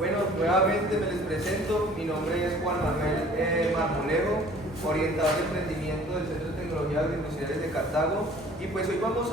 Bueno, nuevamente me les presento. Mi nombre es Juan Manuel Marmolejo, orientador de emprendimiento del Centro de Tecnología Agroindustriales de Cartago. Y pues hoy vamos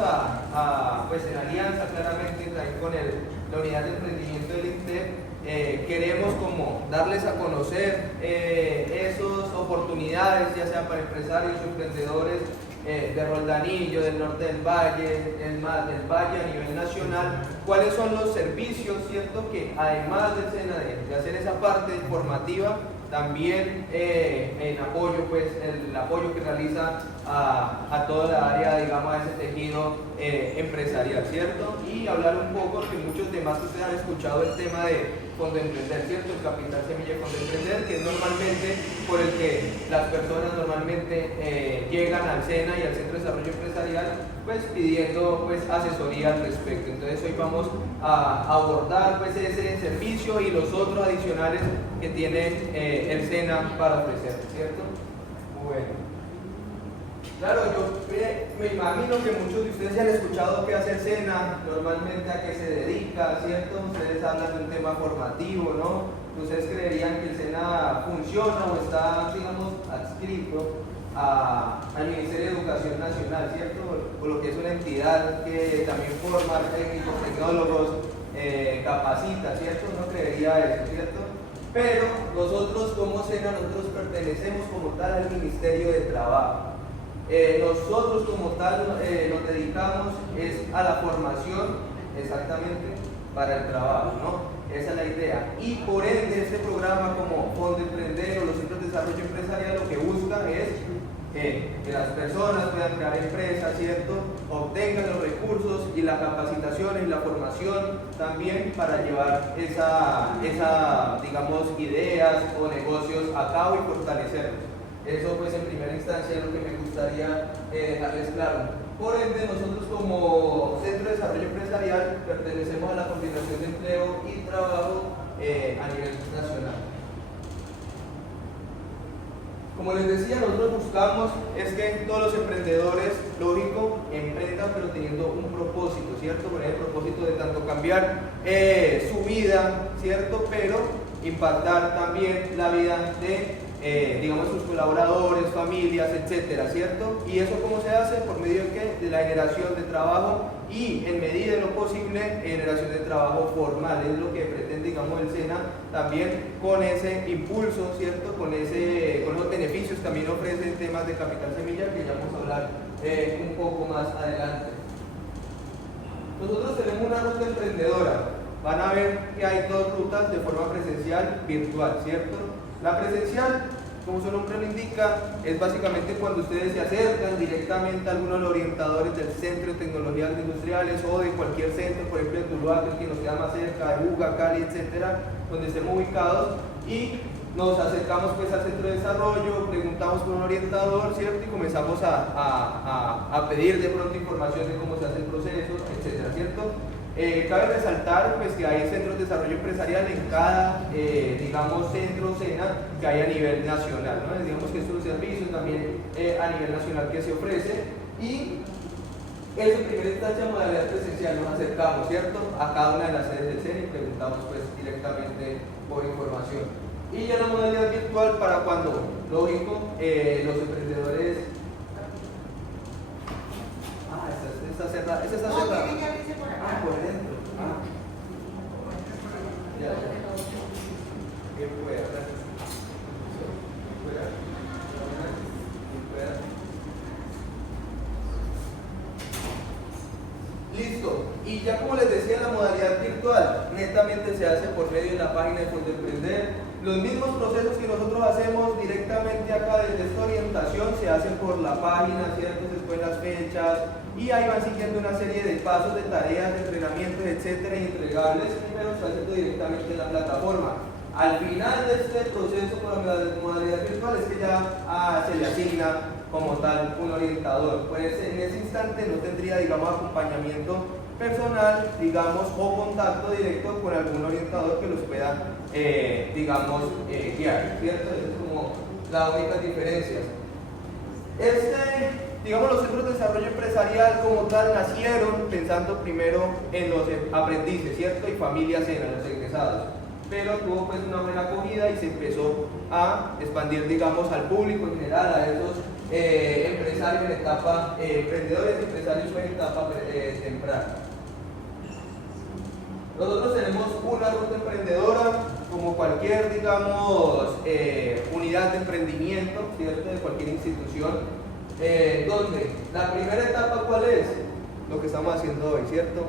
pues en alianza claramente también con la unidad de emprendimiento del INTEP, queremos como darles a conocer esas oportunidades, ya sea para empresarios o emprendedores de Roldanillo, del norte del Valle, del Valle a nivel nacional, cuáles son los servicios, ¿cierto? Que además del SENA de hacer esa parte formativa, también en apoyo, pues el apoyo que realiza a toda la área, digamos, a ese tejido empresarial, ¿cierto? Y hablar un poco, que muchos demás ustedes han escuchado el tema de Fondo Emprender, ¿cierto? El capital semilla de Fondo Emprender, que es normalmente por el que las personas normalmente llegan al SENA y al Centro de Desarrollo Empresarial, pues pidiendo pues asesoría al respecto. Entonces hoy vamos a abordar pues ese servicio y los otros adicionales que tiene el SENA para ofrecer, ¿cierto? Bueno. Claro, yo me imagino que muchos de ustedes ya han escuchado qué hace el SENA, normalmente a qué se dedica, ¿cierto? Ustedes hablan de un tema formativo, ¿no? Ustedes creerían que el SENA funciona o está, digamos, adscrito al Ministerio de Educación Nacional, ¿cierto? Por lo que es una entidad que también forma técnicos, tecnólogos, capacita, ¿cierto? No creería eso, ¿cierto? Pero nosotros como SENA, nosotros pertenecemos como tal al Ministerio de Trabajo. Nosotros como tal nos dedicamos a la formación exactamente para el trabajo, ¿no? Esa es la idea. Y por ende este programa como Fondo Emprender o los Centros de Desarrollo Empresarial lo que buscan es que las personas puedan crear empresas, ¿cierto? Obtengan los recursos y la capacitación y la formación también para llevar esa digamos, ideas o negocios a cabo y fortalecerlos. Eso pues en primera instancia es lo que me gustaría dejarles claro. Por ende, nosotros como Centro de Desarrollo Empresarial pertenecemos a la Coordinación de Empleo y Trabajo a nivel nacional. Como les decía, nosotros buscamos es que todos los emprendedores, lógico, emprendan pero teniendo un propósito, ¿cierto? Con el propósito de tanto cambiar su vida, ¿cierto? Pero impactar también la vida de digamos sus colaboradores, familias, etcétera, ¿cierto? Y eso cómo se hace por medio de ¿qué? De la generación de trabajo y en medida de lo posible generación de trabajo formal, es lo que pretende, digamos, el SENA también con ese impulso, ¿cierto? Con los beneficios también ofrece temas de capital semilla que ya vamos a hablar un poco más adelante. Nosotros tenemos una ruta emprendedora, van a ver que hay dos rutas de forma presencial, virtual, ¿cierto? La presencial, como su nombre lo indica, es básicamente cuando ustedes se acercan directamente a algunos de los orientadores del Centro de Tecnologías Industriales o de cualquier centro, por ejemplo de Tuluá, que nos queda más cerca, de Buga, Cali, etcétera, donde estemos ubicados, y nos acercamos pues al centro de desarrollo, preguntamos por un orientador, ¿cierto? Y comenzamos a pedir de pronto información de cómo se hace el proceso, etcétera, ¿cierto? Cabe resaltar pues, que hay centros de desarrollo empresarial en cada, digamos, centro SENA que hay a nivel nacional, ¿no? Digamos que es un servicio también a nivel nacional que se ofrece y eso en primera instancia modalidad presencial, nos acercamos, ¿cierto? A cada una de las sedes del SENA y preguntamos pues directamente por información. Y ya la modalidad virtual para cuando, lógico, los emprendedores... esta está cerrada, esta está cerrada. Por dentro. Ya. Bien pueda. Listo. Y ya como les decía, la modalidad virtual netamente se hace por medio de la página de Fondo Emprender. Los mismos procesos que nosotros hacemos directamente acá desde esta orientación se hacen por la página, ¿cierto? Después las fechas y ahí van siguiendo una serie de pasos, de tareas, de entrenamientos, etcétera, entregables, pero se hace directamente en la plataforma. Al final de este proceso con la modalidad virtual es que ya se le asigna como tal un orientador. Pues en ese instante no tendría, digamos, acompañamiento personal, digamos, o contacto directo con algún orientador que los pueda, digamos, guiar, ¿cierto? Esa es como las únicas diferencias. Digamos, los centros de desarrollo empresarial como tal nacieron pensando primero en los aprendices, ¿cierto? Y familias en los egresados. pero tuvo pues una buena acogida y se empezó a expandir, digamos, al público en general, a esos empresarios en etapa, emprendedores, empresarios en etapa temprana. Nosotros tenemos una ruta emprendedora como cualquier, digamos, unidad de emprendimiento, ¿cierto?, de cualquier institución, donde la primera etapa, ¿cuál es? Lo que estamos haciendo hoy, ¿cierto?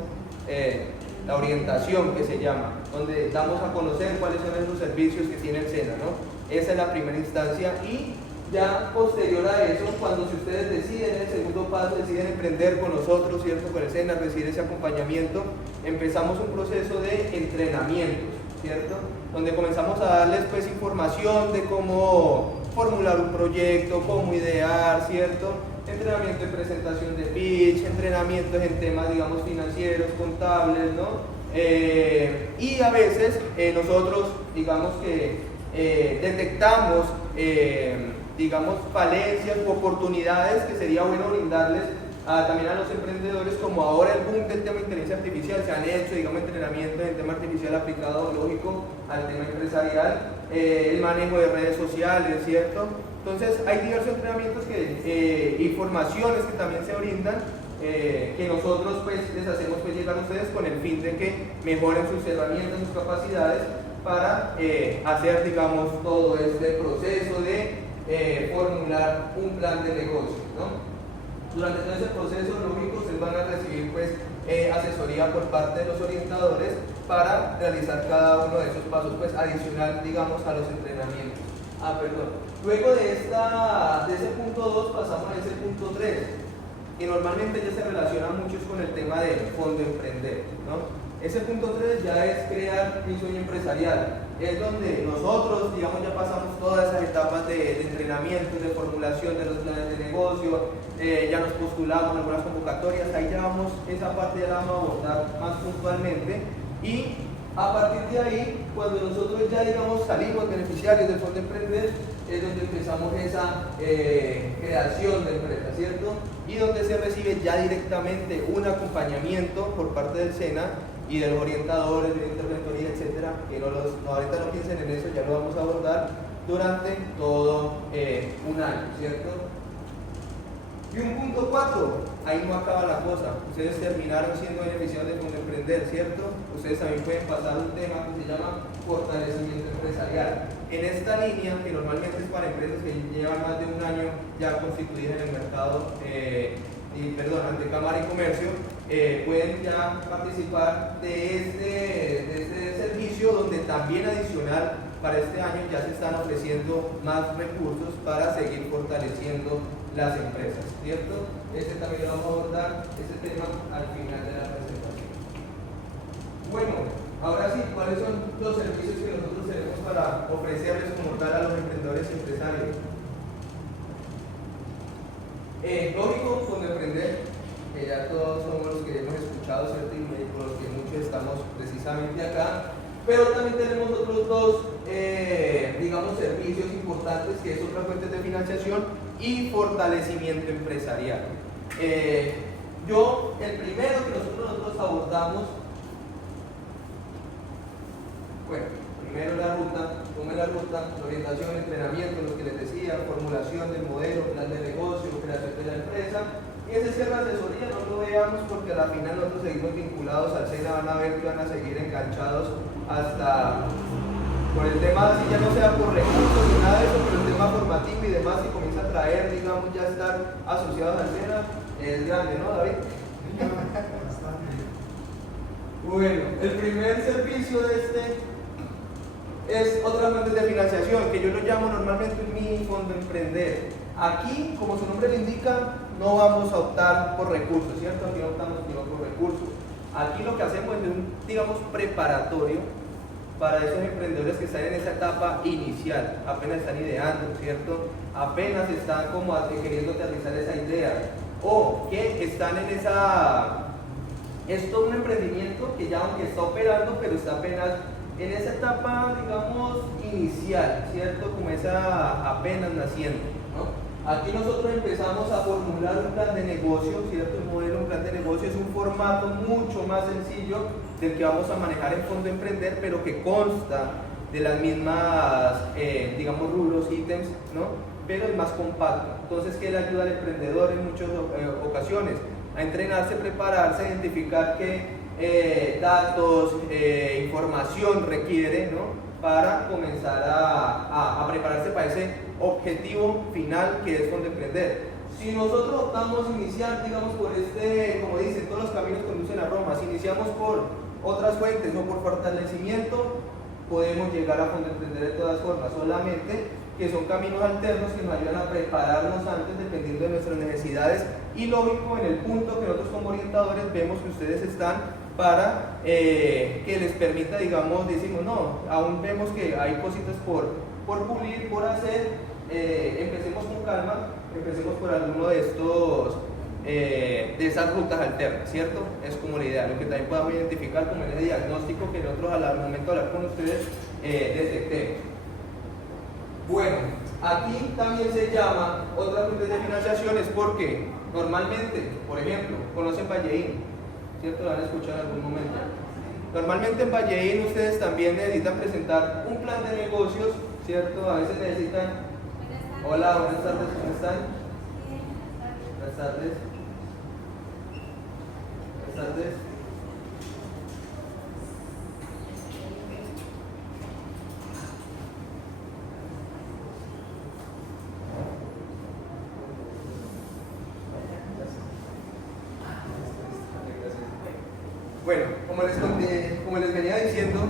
La orientación, que se llama, donde damos a conocer cuáles son esos servicios que tiene el SENA, ¿no? Esa es la primera instancia, y ya posterior a eso, cuando si ustedes deciden el segundo paso, deciden emprender con nosotros, ¿cierto?, con el SENA, recibir ese acompañamiento, empezamos un proceso de entrenamientos, ¿cierto?, donde comenzamos a darles pues información de cómo formular un proyecto, cómo idear, ¿cierto?, entrenamiento en presentación de pitch, entrenamientos en temas, digamos, financieros, contables, ¿no? Y a veces nosotros, digamos que detectamos, digamos, falencias u oportunidades que sería bueno brindarles también a los emprendedores, como ahora el boom del tema de inteligencia artificial. Se han hecho, digamos, entrenamientos en tema artificial aplicado, lógico, al tema empresarial, el manejo de redes sociales, ¿cierto? Entonces hay diversos entrenamientos y formaciones que también se brindan, que nosotros pues les hacemos pues llegar a ustedes con el fin de que mejoren sus herramientas, sus capacidades para hacer, digamos, todo este proceso de formular un plan de negocio, ¿no? Durante todo ese proceso, lógico, ustedes van a recibir pues asesoría por parte de los orientadores para realizar cada uno de esos pasos pues adicional, digamos, a los entrenamientos. Luego de ese punto 2 pasamos a ese punto 3, que normalmente ya se relaciona mucho con el tema del fondo emprender, ¿no? Ese punto 3 ya es crear mi sueño empresarial. Es donde nosotros, digamos, ya pasamos todas esas etapas de entrenamiento, de formulación de los planes de negocio, ya nos postulamos en algunas convocatorias, ahí ya vamos, esa parte ya la vamos a abordar más puntualmente, y a partir de ahí, cuando nosotros ya, digamos, salimos beneficiarios del fondo emprender, es donde empezamos esa creación de empresa, ¿cierto? Y donde se recibe ya directamente un acompañamiento por parte del SENA y de los orientadores, de la interventoría, etcétera, que ahorita no piensen en eso, ya lo vamos a abordar durante todo un año, ¿cierto? Y un punto 4, ahí no acaba la cosa. Ustedes terminaron siendo beneficiarios del fondo emprender, ¿cierto? Ustedes también pueden pasar un tema que se llama fortalecimiento empresarial. En esta línea, que normalmente es para empresas que llevan más de un año ya constituidas en el mercado, ante Cámara y Comercio, pueden ya participar de este servicio, donde también adicional para este año ya se están ofreciendo más recursos para seguir fortaleciendo las empresas, ¿cierto? Este también lo vamos a abordar, este tema, al final de la presentación. Bueno, ahora sí, ¿cuáles son los servicios que nosotros tenemos para ofrecerles como tal a los emprendedores y empresarios? Lógico, fondo emprender, que ya todos somos los que hemos escuchado, ¿cierto? Y por los que muchos estamos precisamente acá. Pero también tenemos otros dos, digamos, servicios importantes, que es otra fuente de financiación y fortalecimiento empresarial. El primero que nosotros abordamos, bueno, primero la ruta, orientación, entrenamiento, lo que les decía, formulación del modelo, plan de negocio, creación de la empresa. Y ese cierre de asesoría no lo veamos, porque al final nosotros seguimos vinculados al SENA, van a ver que van a seguir enganchados hasta por el tema, si ya no sea por recursos ni nada de eso, pero el tema formativo y demás, y comienza a traer, digamos, ya estar asociados al SENA, es grande, ¿no, David? Bueno, el primer servicio de es otra fuente de financiación, que yo lo llamo normalmente mi fondo emprender. Aquí, como su nombre lo indica, no vamos a optar por recursos, ¿cierto? Aquí no optamos sino por recursos. Aquí lo que hacemos es un, digamos, preparatorio para esos emprendedores que están en esa etapa inicial, apenas están ideando, ¿cierto? Apenas están como queriendo aterrizar esa idea, o que están en esa... Es todo un emprendimiento que ya aunque está operando, pero está apenas en esa etapa, digamos, inicial, ¿cierto? Como esa apenas naciendo, ¿no? Aquí nosotros empezamos a formular un plan de negocio, ¿cierto? Un modelo, un plan de negocio es un formato mucho más sencillo del que vamos a manejar en Fondo Emprender, pero que consta de las mismas, digamos, rubros, ítems, ¿no? Pero es más compacto. Entonces, ¿qué le ayuda al emprendedor en muchas ocasiones? A entrenarse, prepararse, a identificar qué datos, información requiere, ¿no? Para comenzar a prepararse para ese objetivo final que es Fondo Emprender. Si nosotros optamos iniciar, digamos, por como dicen, todos los caminos conducen a Roma, si iniciamos por otras fuentes o por fortalecimiento, podemos llegar a Fondo Emprender de todas formas, solamente que son caminos alternos que nos ayudan a prepararnos antes dependiendo de nuestras necesidades y lógico en el punto que nosotros como orientadores vemos que ustedes están para que les permita, digamos, decimos, no, aún vemos que hay cositas por pulir, por hacer, empecemos con calma, empecemos por alguno de esas rutas alternas, ¿cierto? Es como la idea, lo que también podamos identificar como el diagnóstico que nosotros al momento de hablar con ustedes detectemos. Bueno, aquí también se llama otra fuente de financiaciones porque normalmente, por ejemplo, conocen Valleín, ¿cierto? Lo han escuchado en algún momento. Normalmente en Valleín ustedes también necesitan presentar un plan de negocios, ¿cierto? A veces necesitan... Hola, buenas tardes, ¿cómo están? Buenas tardes. Buenas tardes. Bueno, como les venía diciendo,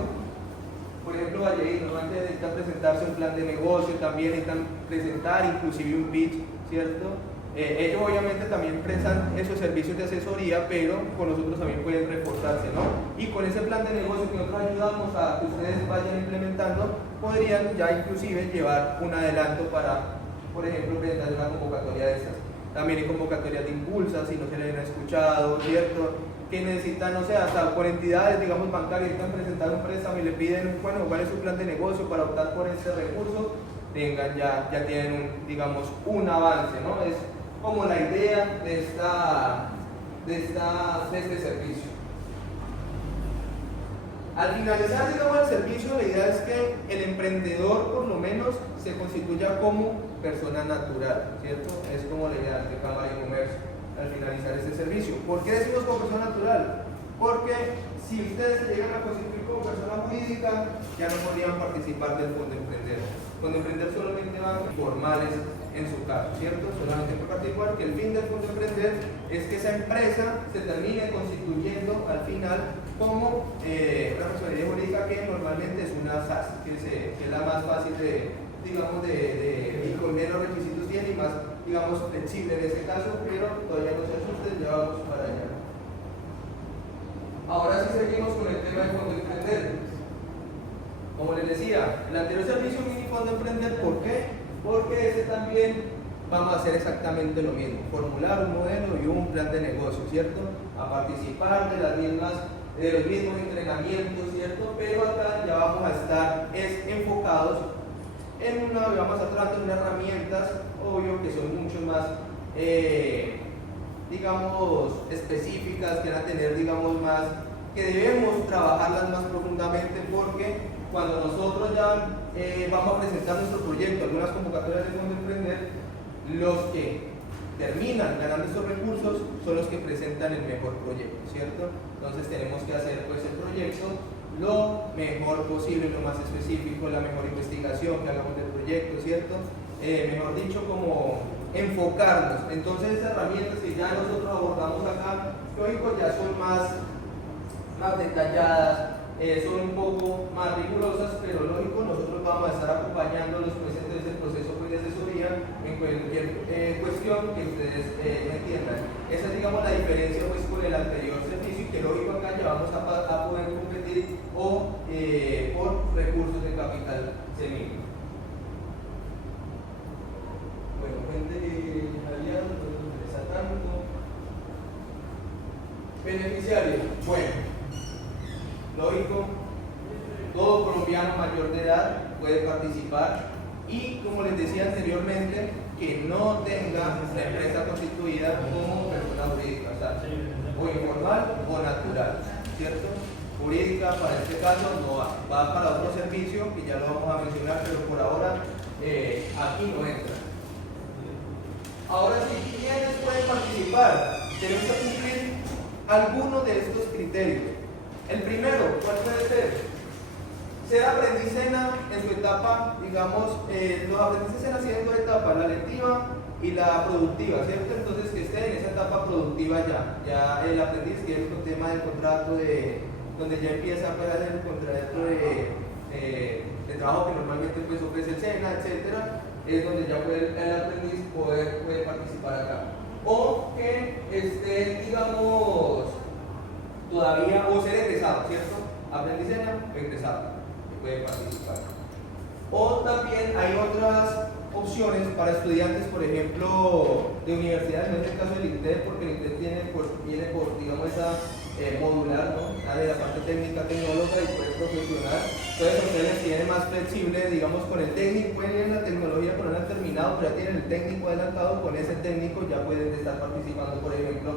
por ejemplo, Valleín normalmente necesitan presentarse un plan de negocio, también necesitan presentar inclusive un pitch, ¿cierto? Ellos obviamente también prestan esos servicios de asesoría, pero con nosotros también pueden reforzarse, ¿no? Y con ese plan de negocio que nosotros ayudamos a que ustedes vayan implementando, podrían ya inclusive llevar un adelanto para, por ejemplo, presentar una convocatoria de esas. También hay convocatorias de impulsa, si no se les han escuchado, ¿cierto? Que necesitan, no sé, hasta por entidades, digamos, bancarias, necesitan presentar un préstamo y le piden, bueno, ¿cuál es su plan de negocio para optar por ese recurso? Tengan ya tienen, digamos, un avance, ¿no? Es como la idea de este servicio. Al finalizar, digamos, el servicio, la idea es que el emprendedor, por lo menos, se constituya como persona natural, ¿cierto? Es como la idea de Cámara de Comercio. Al finalizar este servicio. ¿Por qué decimos como persona natural? Porque si ustedes se llegan a constituir como persona jurídica, ya no podrían participar del Fondo Emprender. Fondo Emprender solamente van formales en su caso, ¿cierto? Solamente por participar, que el fin del Fondo Emprender es que esa empresa se termine constituyendo al final como una personalidad jurídica que normalmente es una SAS, que es la más fácil digamos, y con menos requisitos tiene y más, digamos, flexible en ese caso, pero todavía no se asusten, ya vamos para allá. Ahora sí seguimos con el tema de Fondo Emprender. Como les decía, el anterior servicio mini Fondo Emprender, ¿por qué? Porque ese también vamos a hacer exactamente lo mismo, formular un modelo y un plan de negocio, ¿cierto? A participar de los mismos entrenamientos, ¿cierto? Pero acá ya vamos a estar enfocados vamos a tratar de unas herramientas, obvio, que son mucho más, digamos, específicas, que van a tener, digamos, más, que debemos trabajarlas más profundamente, porque cuando nosotros ya vamos a presentar nuestro proyecto, algunas convocatorias de Fondo Emprender, los que terminan ganando estos recursos son los que presentan el mejor proyecto, ¿cierto? Entonces tenemos que hacer pues el proyecto lo mejor posible, lo más específico, la mejor investigación que hagamos del proyecto, ¿cierto? Mejor dicho, como enfocarnos. Entonces esas herramientas que ya nosotros abordamos acá, lógico, ya son más detalladas, son un poco más rigurosas, pero lógico, nosotros vamos a estar acompañándolos pues, en ese proceso de asesoría en cualquier cuestión que ustedes entiendan. Esa es, digamos, la diferencia pues, con el anterior servicio, y que lógico acá ya vamos a poder competir por recursos de capital semilla. Bueno, gente aliada, no nos interesa tanto. Beneficiarios, bueno, lógico, todo colombiano mayor de edad puede participar y, como les decía anteriormente, que no tenga la empresa constituida como persona jurídica, o sea, o informal o natural, ¿cierto? Jurídica para este caso no va para otro servicio que ya lo vamos a mencionar, pero por ahora aquí no entra. Ahora sí, ¿quiénes pueden participar? Tenemos que cumplir algunos de estos criterios. El primero, ¿cuál puede ser? Ser aprendiz SENA en su etapa, digamos, los aprendices SENA tienen dos etapas, la lectiva y la productiva, ¿cierto? Entonces que esté en esa etapa productiva ya el aprendiz, que es el tema del contrato, donde ya empieza a hacer el contrato de trabajo que normalmente pues, ofrece el SENA, etcétera, es donde ya puede el aprendiz puede participar acá. O que esté, digamos, todavía, o ser egresado, ¿cierto? Aprendiz SENA, egresado, que puede participar. O también hay otras opciones para estudiantes, por ejemplo, de universidades, no es el caso del INTEC, porque el INTEC tiene por digamos, esa modular, ¿no? De la parte técnica, tecnológica y pues profesional. Entonces, ustedes tienen más flexible, digamos, con el técnico, pueden ir en la tecnología, pero no han terminado, pero ya tienen el técnico adelantado, con ese técnico ya pueden estar participando, por ejemplo,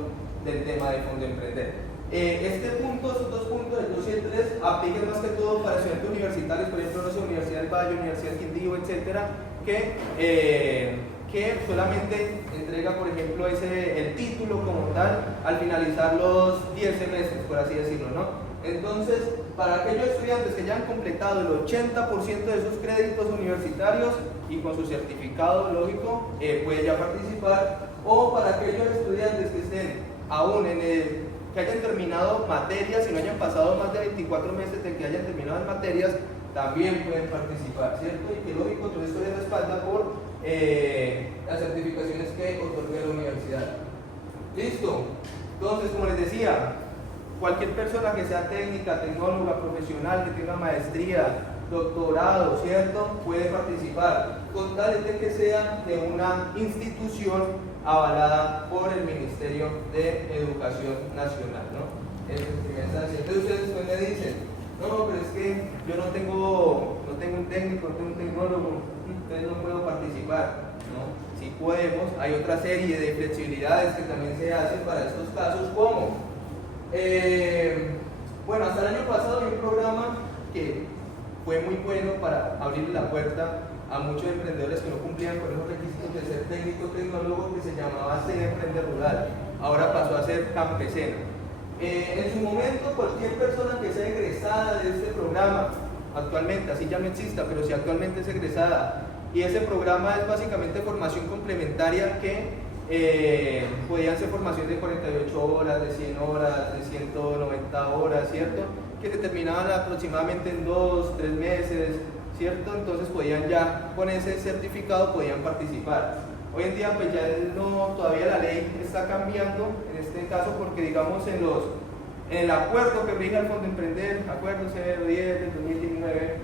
del tema de Fondo Emprender. Este punto, estos dos puntos, el 2 y el 3, aplican más que todo para estudiantes universitarios, por ejemplo, la Universidad del Valle, Universidad del Quindío, etcétera, que solamente entrega, por ejemplo, el título como tal al finalizar los 10 semestres, por así decirlo, ¿no? Entonces, para aquellos estudiantes que ya han completado el 80% de sus créditos universitarios y con su certificado lógico, puede ya participar, o para aquellos estudiantes que estén aún que hayan terminado materias y no hayan pasado más de 24 meses de que hayan terminado las materias, también pueden participar, ¿cierto? Y que lógico, todo esto les respalda por las certificaciones que otorga la universidad. ¿Listo? Entonces, como les decía, cualquier persona que sea técnica, tecnóloga, profesional, que tenga maestría, doctorado, ¿cierto? Puede participar, con tal de que sea de una institución avalada por el Ministerio de Educación Nacional, ¿no? Entonces ustedes después me dicen, no, pero es que yo no tengo un técnico, no tengo un tecnólogo, entonces no puedo participar, ¿no? Sí podemos, hay otra serie de flexibilidades que también se hacen para estos casos, como, bueno, hasta el año pasado había un programa que fue muy bueno para abrir la puerta a muchos emprendedores que no cumplían con esos requisitos de ser técnico tecnólogo, que se llamaba SENA Emprender Rural, ahora pasó a ser campesino. En su momento, cualquier persona que sea egresada de este programa, actualmente, así ya no exista, pero si actualmente es egresada, y ese programa es básicamente formación complementaria que podían ser formación de 48 horas, de 100 horas, de 190 horas, ¿cierto? Que se terminaban aproximadamente en 2, 3 meses, ¿cierto? Entonces podían ya, con ese certificado, podían participar. Hoy en día, pues ya no, todavía la ley está cambiando, en este caso, porque digamos en el acuerdo que rige el Fondo Emprender, acuerdo 010 del 2019,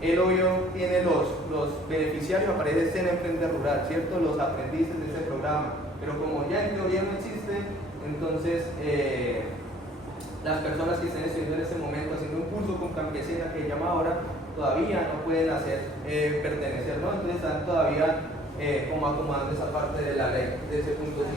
él obvio tiene los beneficiarios, aparece SENA Emprender Rural, ¿cierto? Los aprendices de ese programa, pero como ya en teoría no existe, entonces las personas que estén estudiando en este momento, haciendo un curso con campesina que llama ahora, todavía no pueden pertenecer, ¿no? Entonces están todavía como acomodando esa parte de la ley, de ese punto 5.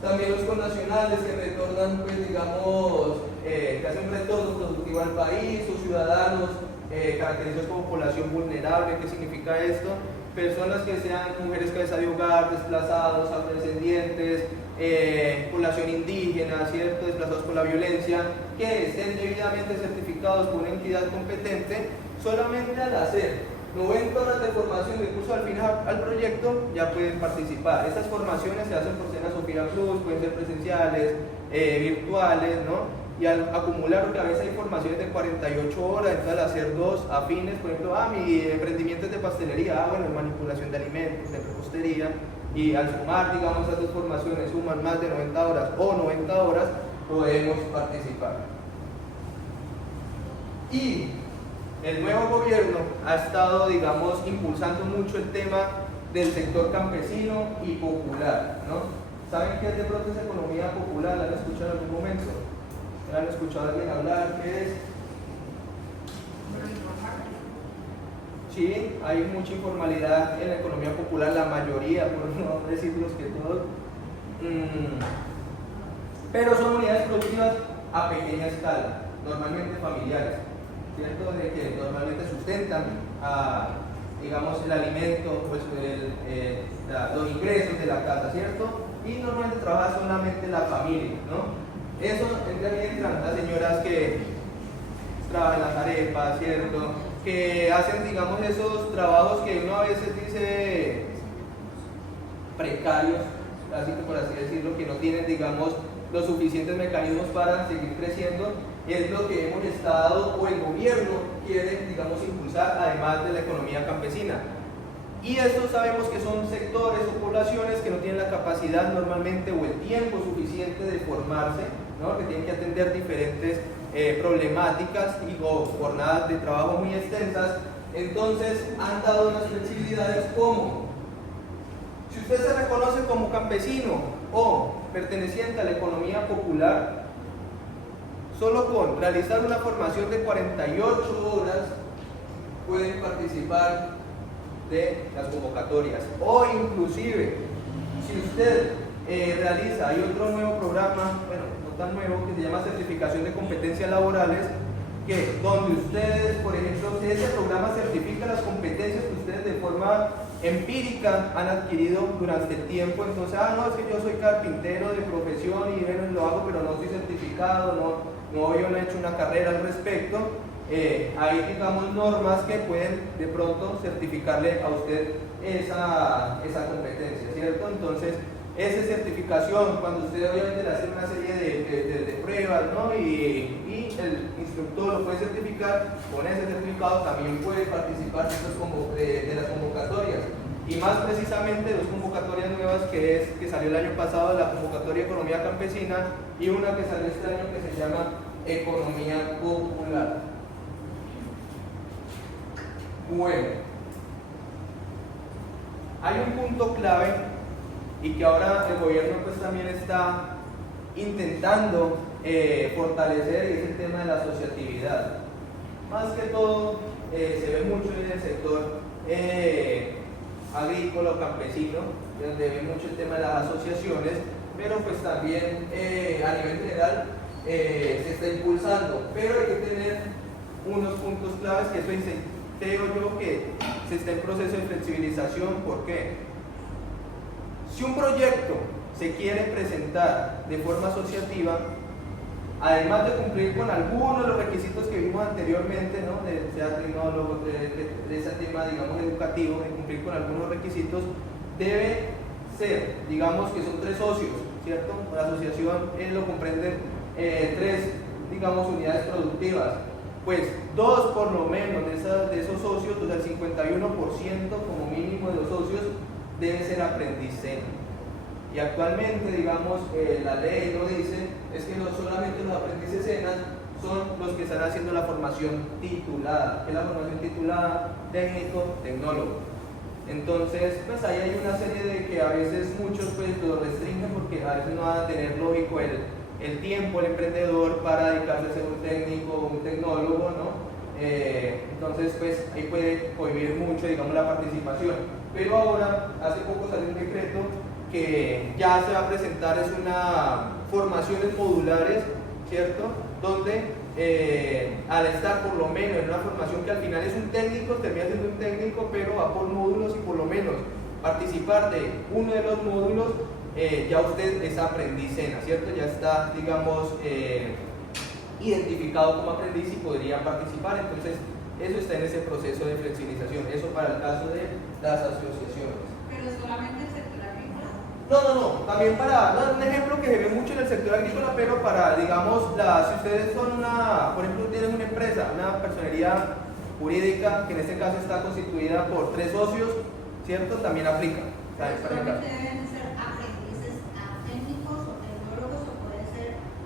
También los connacionales que retornan, pues digamos, que hacen un retorno productivo al país, o ciudadanos caracterizados como población vulnerable. ¿Qué significa esto? Personas que sean mujeres cabeza de hogar, desplazados, afrodescendientes, población indígena, ¿cierto? Desplazados por la violencia, que estén debidamente certificados por una entidad competente. Solamente al hacer 90 horas de formación de curso al final al proyecto ya pueden participar. Estas formaciones se hacen por SENA Sofía Plus, pueden ser presenciales, virtuales, ¿no? Y al acumular, porque a veces hay formaciones de 48 horas, entonces al hacer 2 afines, por ejemplo, mi emprendimiento es de pastelería, bueno, manipulación de alimentos, de repostería, y al sumar, digamos, esas dos formaciones, suman más de 90 horas o 90 horas, podemos participar. Y el nuevo gobierno ha estado, digamos, impulsando mucho el tema del sector campesino y popular, ¿no? ¿Saben qué es de pronto esa economía popular? ¿La han escuchado en algún momento? ¿La han escuchado a alguien hablar? ¿Qué es? Sí, hay mucha informalidad en la economía popular, la mayoría, por no decir los que todos. Pero son unidades productivas a pequeña escala, normalmente familiares, ¿cierto? De que normalmente sustentan digamos, el alimento, pues, los ingresos de la casa, ¿cierto? Y normalmente trabaja solamente la familia, ¿no? Eso entran las señoras que trabajan las arepas, ¿cierto? Que hacen, digamos, esos trabajos que uno a veces dice precarios, así que por así decirlo, que no tienen, digamos, los suficientes mecanismos para seguir creciendo, es lo que hemos estado, o el gobierno quiere, digamos, impulsar, además de la economía campesina. Y estos sabemos que son sectores o poblaciones que no tienen la capacidad normalmente o el tiempo suficiente de formarse, ¿no? Que tienen que atender diferentes problemáticas o jornadas de trabajo muy extensas. Entonces han dado unas flexibilidades como, si usted se reconoce como campesino o perteneciente a la economía popular, solo con realizar una formación de 48 horas pueden participar de las convocatorias. O inclusive, si usted realiza, hay otro nuevo programa, bueno, no tan nuevo, que se llama certificación de competencias laborales, que donde ustedes, por ejemplo, ese programa certifica las competencias que ustedes de forma empírica han adquirido durante el tiempo. Entonces, no, es que yo soy carpintero de profesión y bueno, lo hago, pero no soy certificado, no he hecho una carrera al respecto. Hay, digamos, normas que pueden de pronto certificarle a usted esa competencia, ¿cierto? Entonces, esa certificación, cuando usted obviamente le hace una serie de pruebas, ¿no? Y el instructor lo puede certificar, con ese certificado también puede participar de las convocatorias. Y más precisamente dos convocatorias nuevas que salió el año pasado, la convocatoria Economía Campesina, y una que salió este año que se llama Economía Popular. Bueno, hay un punto clave y que ahora el gobierno pues también está intentando fortalecer, y es el tema de la asociatividad. Más que todo se ve mucho en el sector agrícola o campesino, donde ve mucho el tema de las asociaciones, pero pues también a nivel general se está impulsando, pero hay que tener unos puntos claves que eso creo yo que se está en proceso de flexibilización. ¿Por qué? Si un proyecto se quiere presentar de forma asociativa, además de cumplir con algunos de los requisitos que vimos anteriormente, ¿no? Sea tecnólogo, de ese tema, digamos, educativo, de cumplir con algunos requisitos, debe ser, digamos, que son 3 socios, ¿cierto? La asociación lo comprende 3, digamos, unidades productivas. Pues 2 por lo menos de esos socios, o sea, el 51% como mínimo de los socios, debe ser aprendiz SENA. Y actualmente, digamos, la ley lo dice, es que no solamente los aprendices SENA son los que están haciendo la formación titulada, que es la formación titulada técnico, tecnólogo. Entonces, pues ahí hay una serie de que a veces muchos pues lo restringen porque a veces no van a tener lógico el tiempo, el emprendedor, para dedicarse a ser un técnico o un tecnólogo, ¿no? Entonces, pues ahí puede cohibir mucho, digamos, la participación. Pero ahora, hace poco salió un decreto que ya se va a presentar, es una formaciones modulares, ¿cierto? Donde al estar por lo menos en una formación que al final es un técnico, termina siendo un técnico, pero va por módulos, y por lo menos participar de uno de los módulos, ya usted es aprendiz SENA, ¿cierto? Ya está, digamos, identificado como aprendiz y podría participar. Entonces, eso está en ese proceso de flexibilización. Eso para el caso de las asociaciones. ¿Pero solamente el sector agrícola? No, también para, un ejemplo que se ve mucho en el sector agrícola, pero para, digamos, si ustedes son por ejemplo, tienen una empresa, una personería jurídica, que en este caso está constituida por 3 socios, ¿cierto? También aplica. ¿Solamente deben ser aprendices técnicos o tecnólogos, o pueden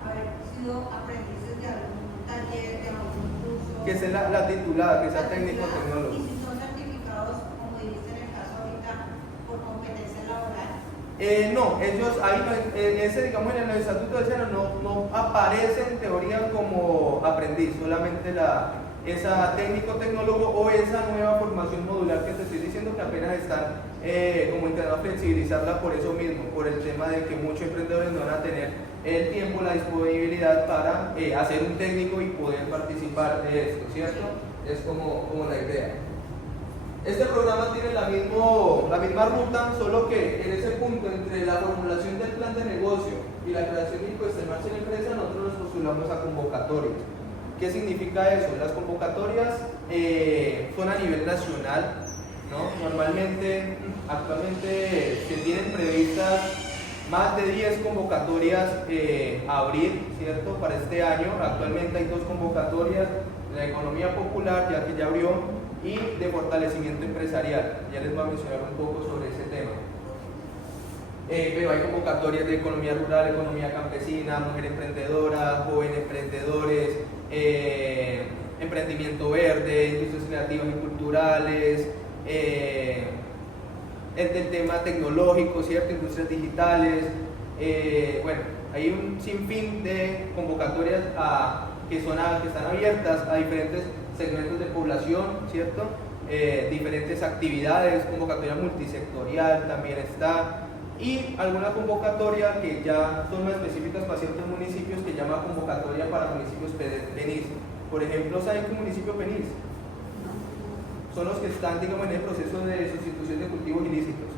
haber sido aprendices de algún taller, de algún curso? Que sea la titulada, que sea técnico tecnólogo. ¿Y si son certificados, como dijiste en el caso ahorita, por competencia laboral? No, ellos ahí, digamos, en el estatuto de SENA no aparece en teoría como aprendiz, solamente esa técnico-tecnólogo o esa nueva formación modular que te estoy diciendo que apenas están como intentando flexibilizarla por eso mismo, por el tema de que muchos emprendedores no van a tener el tiempo, la disponibilidad para hacer un técnico y poder participar de esto, ¿cierto? Es como la idea. Este programa tiene la misma ruta, solo que en ese punto entre la formulación del plan de negocio y la creación y puesta en marcha de la empresa, nosotros nos postulamos a convocatorias. ¿Qué significa eso? Las convocatorias son a nivel nacional, ¿no? Normalmente, actualmente se tienen previstas más de 10 convocatorias a abrir, ¿cierto? Para este año. Actualmente hay 2 convocatorias, la economía popular, ya que ya abrió, y de fortalecimiento empresarial. Ya les voy a mencionar un poco sobre ese tema. Pero hay convocatorias de economía rural, economía campesina, mujer emprendedora, joven emprendedores, emprendimiento verde, industrias creativas y culturales, el tema tecnológico, ¿cierto? Industrias digitales. Bueno, hay un sinfín de convocatorias que están abiertas a diferentes segmentos de población, ¿cierto? Diferentes actividades, convocatoria multisectorial también está, y alguna convocatoria que ya son más específicas para ciertos municipios que llama convocatoria para municipios PENIS. Por ejemplo, ¿saben qué municipio PENIS? Son los que están, digamos, en el proceso de sustitución de cultivos ilícitos,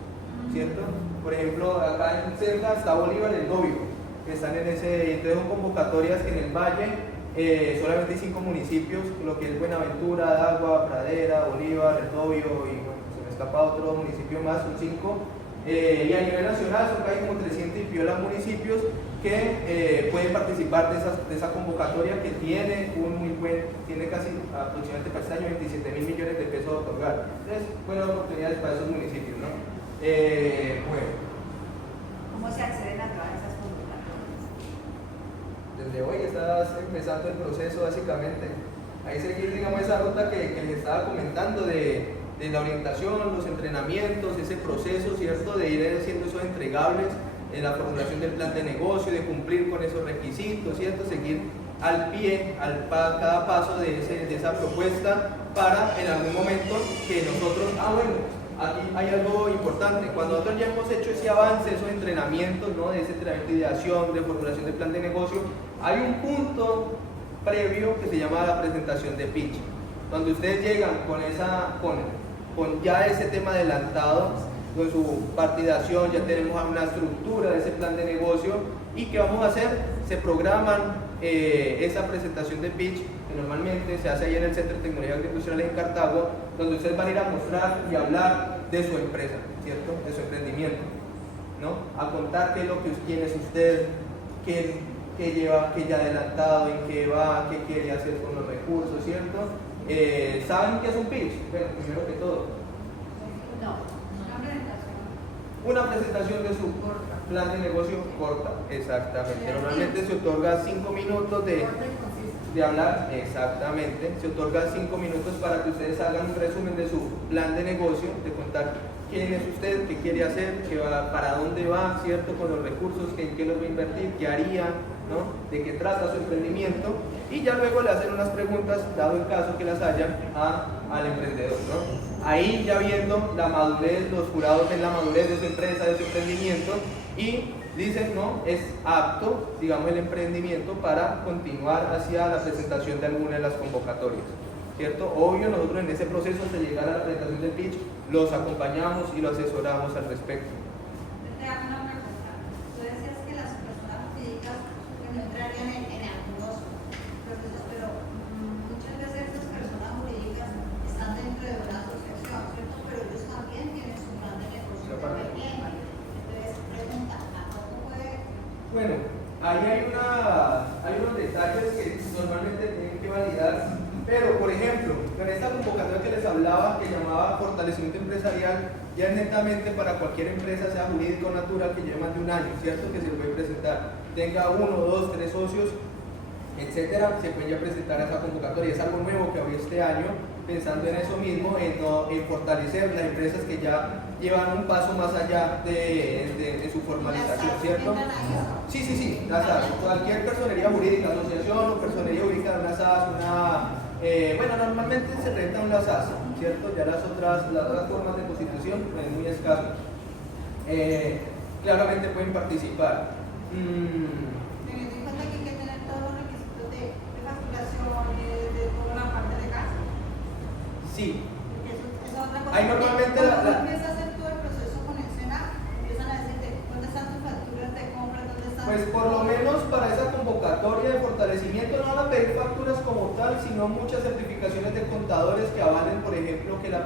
¿cierto? Por ejemplo, acá en cerca está Bolívar, el Novio, que están en ese, entonces son convocatorias que en el valle solamente hay 5 municipios, lo que es Buenaventura, Dagua, Pradera, Bolívar, El Novio y bueno, se me escapa otro municipio más, son 5. Y a nivel nacional son casi como 300 y piola municipios que pueden participar de esa convocatoria que tiene tiene casi aproximadamente para este año 27.000 millones de pesos a otorgar. Entonces, buenas oportunidades para esos municipios, ¿no? Bueno. ¿Cómo se acceden a todas esas convocatorias? Desde hoy estás empezando el proceso básicamente. Ahí seguir, digamos, esa ruta que les estaba comentando de la orientación, los entrenamientos, ese proceso, ¿cierto? De ir haciendo esos entregables en la formulación del plan de negocio, de cumplir con esos requisitos, ¿cierto? Seguir al pie, cada paso de esa propuesta para en algún momento que nosotros, bueno, aquí hay algo importante, cuando nosotros ya hemos hecho ese avance, esos entrenamientos, ¿no? De ese entrenamiento de ideación, de formulación del plan de negocio, hay un punto previo que se llama la presentación de pitch, donde ustedes llegan con ya ese tema adelantado, con su partidación, ya tenemos una estructura de ese plan de negocio, y ¿qué vamos a hacer? Se programan esa presentación de pitch, que normalmente se hace ahí en el Centro de Tecnologías Agroindustriales en Cartago, donde ustedes van a ir a mostrar y hablar de su empresa, ¿cierto? De su emprendimiento, ¿no? A contar quién es usted, qué lleva, qué ya adelantado, en qué va, qué quiere hacer con los recursos, ¿cierto? ¿Saben qué es un pitch? Bueno, primero que todo. No, una presentación de su plan de negocio corta, exactamente. Normalmente se otorga 5 minutos de hablar, exactamente. Se otorga 5 minutos para que ustedes hagan un resumen de su plan de negocio, de contar quién es usted, qué quiere hacer, para dónde va, ¿cierto? Con los recursos, en qué los va a invertir, qué haría, ¿no? De qué trata su emprendimiento, y ya luego le hacen unas preguntas, dado el caso que las haya, al emprendedor, ¿no? Ahí ya viendo la madurez, los jurados ven la madurez de su empresa, de su emprendimiento, y dicen, no, es apto, digamos, el emprendimiento para continuar hacia la presentación de alguna de las convocatorias, ¿cierto? Obvio, nosotros en ese proceso de llegar a la presentación del pitch, los acompañamos y los asesoramos al respecto. Te hago una pregunta. Tú decías que las personas jurídicas no entrarían en algunos procesos, pero muchas veces estas personas jurídicas están dentro de una asociación, ¿cierto? Pero ellos también tienen su plan de negocio independiente. Entonces, pregunta, ¿a poco puede? Bueno, ahí hay unos detalles que normalmente tienen que validar, pero por ejemplo, en esta convocatoria que les hablaba, que llamaba fortalecimiento empresarial, ya es netamente para cualquier empresa, sea jurídica o natural, que lleve más de un año, ¿cierto? Que se lo puede presentar, tenga 1, 2, 3 socios, etcétera, se pueden ya presentar a esa convocatoria. Es algo nuevo que había este año, pensando en eso mismo, en fortalecer las empresas que ya llevan un paso más allá de su formalización, ¿cierto? Sí, las SAS, cualquier personería jurídica, asociación o personería jurídica de una SAS, bueno, normalmente se rentan las SAS, ¿cierto? Ya las otras formas de constitución pues, muy escasas. Claramente pueden participar. Teniendo en cuenta que hay que tener todos los requisitos de facturación, de toda la parte de gas. Sí. Porque eso es otra cosa. Ahí normalmente cuando empieza a hacer todo el proceso con el SENA, empiezan a decirte dónde están tus facturas de compra, dónde están. Pues por lo menos para esa convocatoria de fortalecimiento no van a pedir facturas como tal, sino muchas certificaciones de contadores que avalen, por ejemplo, que la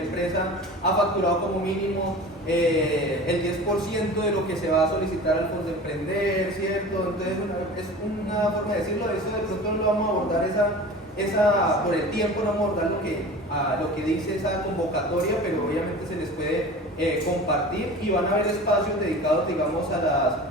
empresa ha facturado como mínimo el 10% de lo que se va a solicitar al Fondo de Emprender, ¿cierto? Entonces es una forma de decirlo, eso de pronto no lo vamos a abordar por el tiempo, no vamos a abordar lo que dice esa convocatoria, pero obviamente se les puede compartir y van a haber espacios dedicados, digamos, a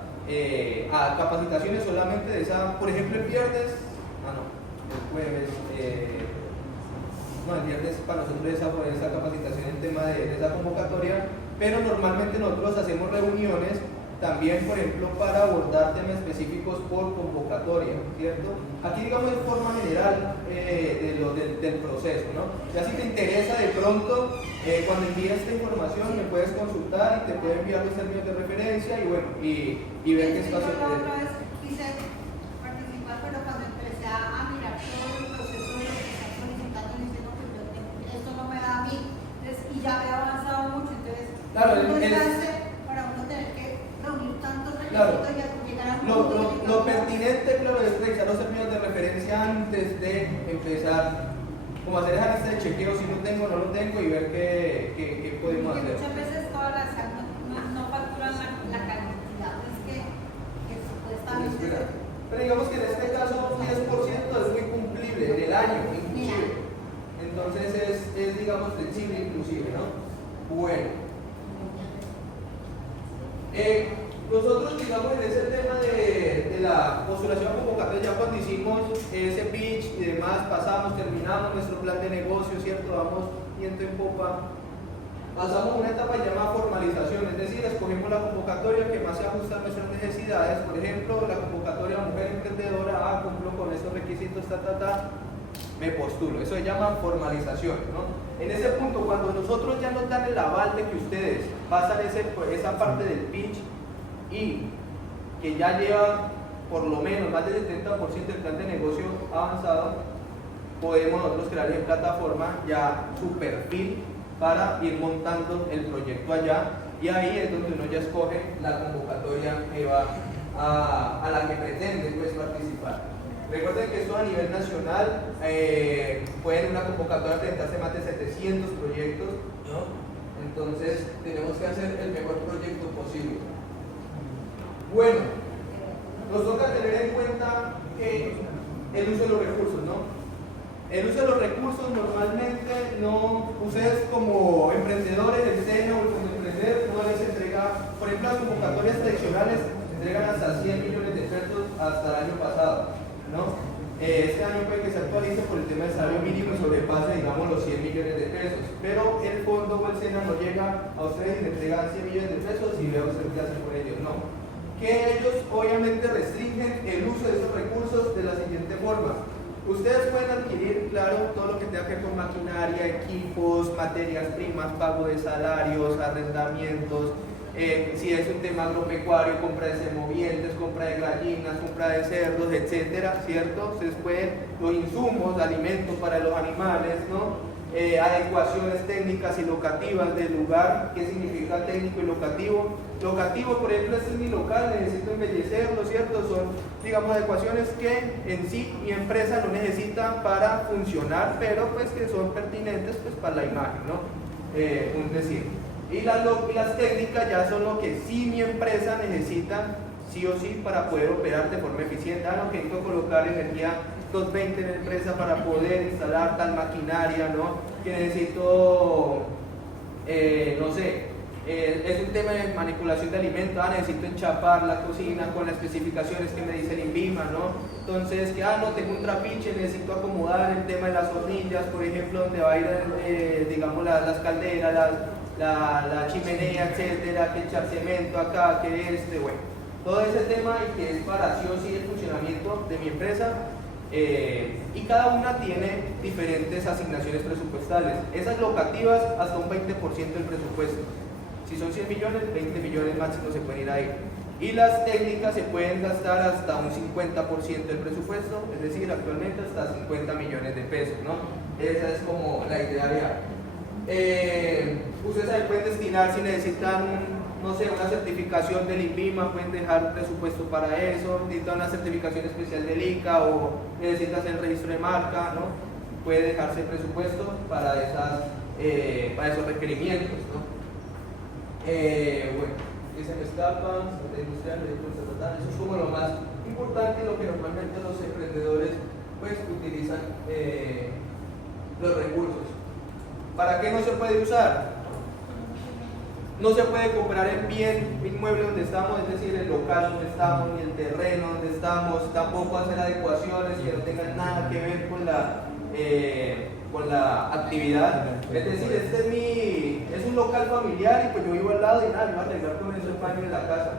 capacitaciones solamente de esa, por ejemplo, el viernes, el jueves, el viernes para nosotros esa capacitación en tema de esa convocatoria, pero normalmente nosotros hacemos reuniones también, por ejemplo, para abordar temas específicos por convocatoria, ¿cierto? Aquí, digamos, de forma general del proceso, ¿no? Ya si te interesa de pronto, cuando envíes esta información me puedes consultar y te puedo enviar los términos de referencia y bueno, y ver qué espacio Yo la otra vez quise participar, pero cuando empecé a mirar todo el proceso de lo que están solicitando, me dicen, no, pues esto no me da a mí, entonces, y ya había avanzado mucho, entonces, claro, para uno tener que reunir tantos claro, requisitos y llegar a un punto lo pertinente, claro, es revisar los términos de referencia antes de empezar, como hacer esa lista de chequeo, si lo tengo, no lo tengo y ver qué podemos porque hacer. muchas veces todas las no facturan la cantidad, es que supuestamente. Pero digamos que en este caso un 10% es muy cumplible en el año, inclusive. Entonces es digamos, flexible inclusive, ¿no? Bueno. Nosotros, digamos, en ese tema de la postulación convocatoria, ya cuando hicimos ese pitch y demás, terminamos nuestro plan de negocio, ¿cierto? Vamos viento en popa. Pasamos a una etapa llamada formalización, es decir, escogemos la convocatoria que más se ajusta a nuestras necesidades. Por ejemplo, la convocatoria Mujer Emprendedora, cumplo con esos requisitos, me postulo. Eso se llama formalización, ¿no? En ese punto, cuando nosotros ya nos dan el aval de que ustedes pasan esa parte del pitch y que ya llevan por lo menos más del 70% del plan de negocio avanzado, podemos nosotros crear en plataforma ya su perfil para ir montando el proyecto allá, y ahí es donde uno ya escoge la convocatoria que va a la que pretende pues, participar. Recuerden que esto a nivel nacional pueden una convocatoria presentarse más de 700 proyectos, ¿no? Entonces tenemos que hacer el mejor proyecto posible. Bueno, nos toca tener en cuenta el uso de los recursos, ¿no? El uso de los recursos normalmente ustedes como emprendedores del SENA o el Fondo de Emprender no les entrega, por ejemplo, las convocatorias tradicionales entregan hasta 100 millones de pesos hasta el año pasado, ¿no? Este año puede que se actualice por el tema del salario mínimo y sobrepase, digamos, los 100 millones de pesos, pero el fondo o el SENA no llega a ustedes y le entregan 100 millones de pesos y vea usted qué hace por ellos, no. Que ellos obviamente restringen el uso de esos recursos de la siguiente forma. Ustedes pueden adquirir, claro, todo lo que tenga que ver con maquinaria, equipos, materias primas, pago de salarios, arrendamientos, si es un tema agropecuario, compra de semovientes, compra de gallinas, compra de cerdos, etcétera, ¿cierto? Ustedes pueden, los insumos, alimentos para los animales, ¿no? Adecuaciones técnicas y locativas del lugar. ¿Qué significa técnico y locativo? Locativo, por ejemplo, este es mi local, necesito embellecerlo, ¿cierto? Son, digamos, adecuaciones que en sí mi empresa no necesita para funcionar, pero pues que son pertinentes pues para la imagen, ¿no? Un decir. Y las técnicas ya son lo que sí mi empresa necesita, sí o sí, para poder operar de forma eficiente. No, que necesito colocar energía 220 en la empresa para poder instalar tal maquinaria, ¿no? Que necesito, no sé, es un tema de manipulación de alimentos, necesito enchapar la cocina con las especificaciones que me dice el INVIMA, ¿no? Entonces, que no tengo un trapiche, necesito acomodar el tema de las hornillas, por ejemplo, donde va a ir, digamos, las calderas, la chimenea, etcétera, que echar cemento acá, que bueno, todo ese tema y que es para sí o sí el funcionamiento de mi empresa, Y cada una tiene diferentes asignaciones presupuestales. Esas locativas hasta un 20% del presupuesto. Si son 100 millones, 20 millones máximo se pueden ir ahí. Y las técnicas se pueden gastar hasta un 50% del presupuesto, es decir, actualmente hasta 50 millones de pesos, ¿no? Esa es como la idea real. Ustedes ahí pueden destinar, si necesitan no sé, una certificación del INVIMA, pueden dejar presupuesto para eso, necesitan una certificación especial del ICA o necesitan hacer el registro de marca, ¿no? Puede dejarse presupuesto para esos requerimientos, ¿no? Bueno, que se me escapan, industrial, eso es como lo más importante, lo que normalmente los emprendedores pues utilizan los recursos. ¿Para qué no se puede usar? No se puede comprar el bien inmueble donde estamos, es decir, el local donde estamos, ni el terreno donde estamos, tampoco hacer adecuaciones que no tengan nada que ver con la actividad. Es decir, es un local familiar y pues yo vivo al lado y nada, me voy a arreglar con eso el baño de la casa.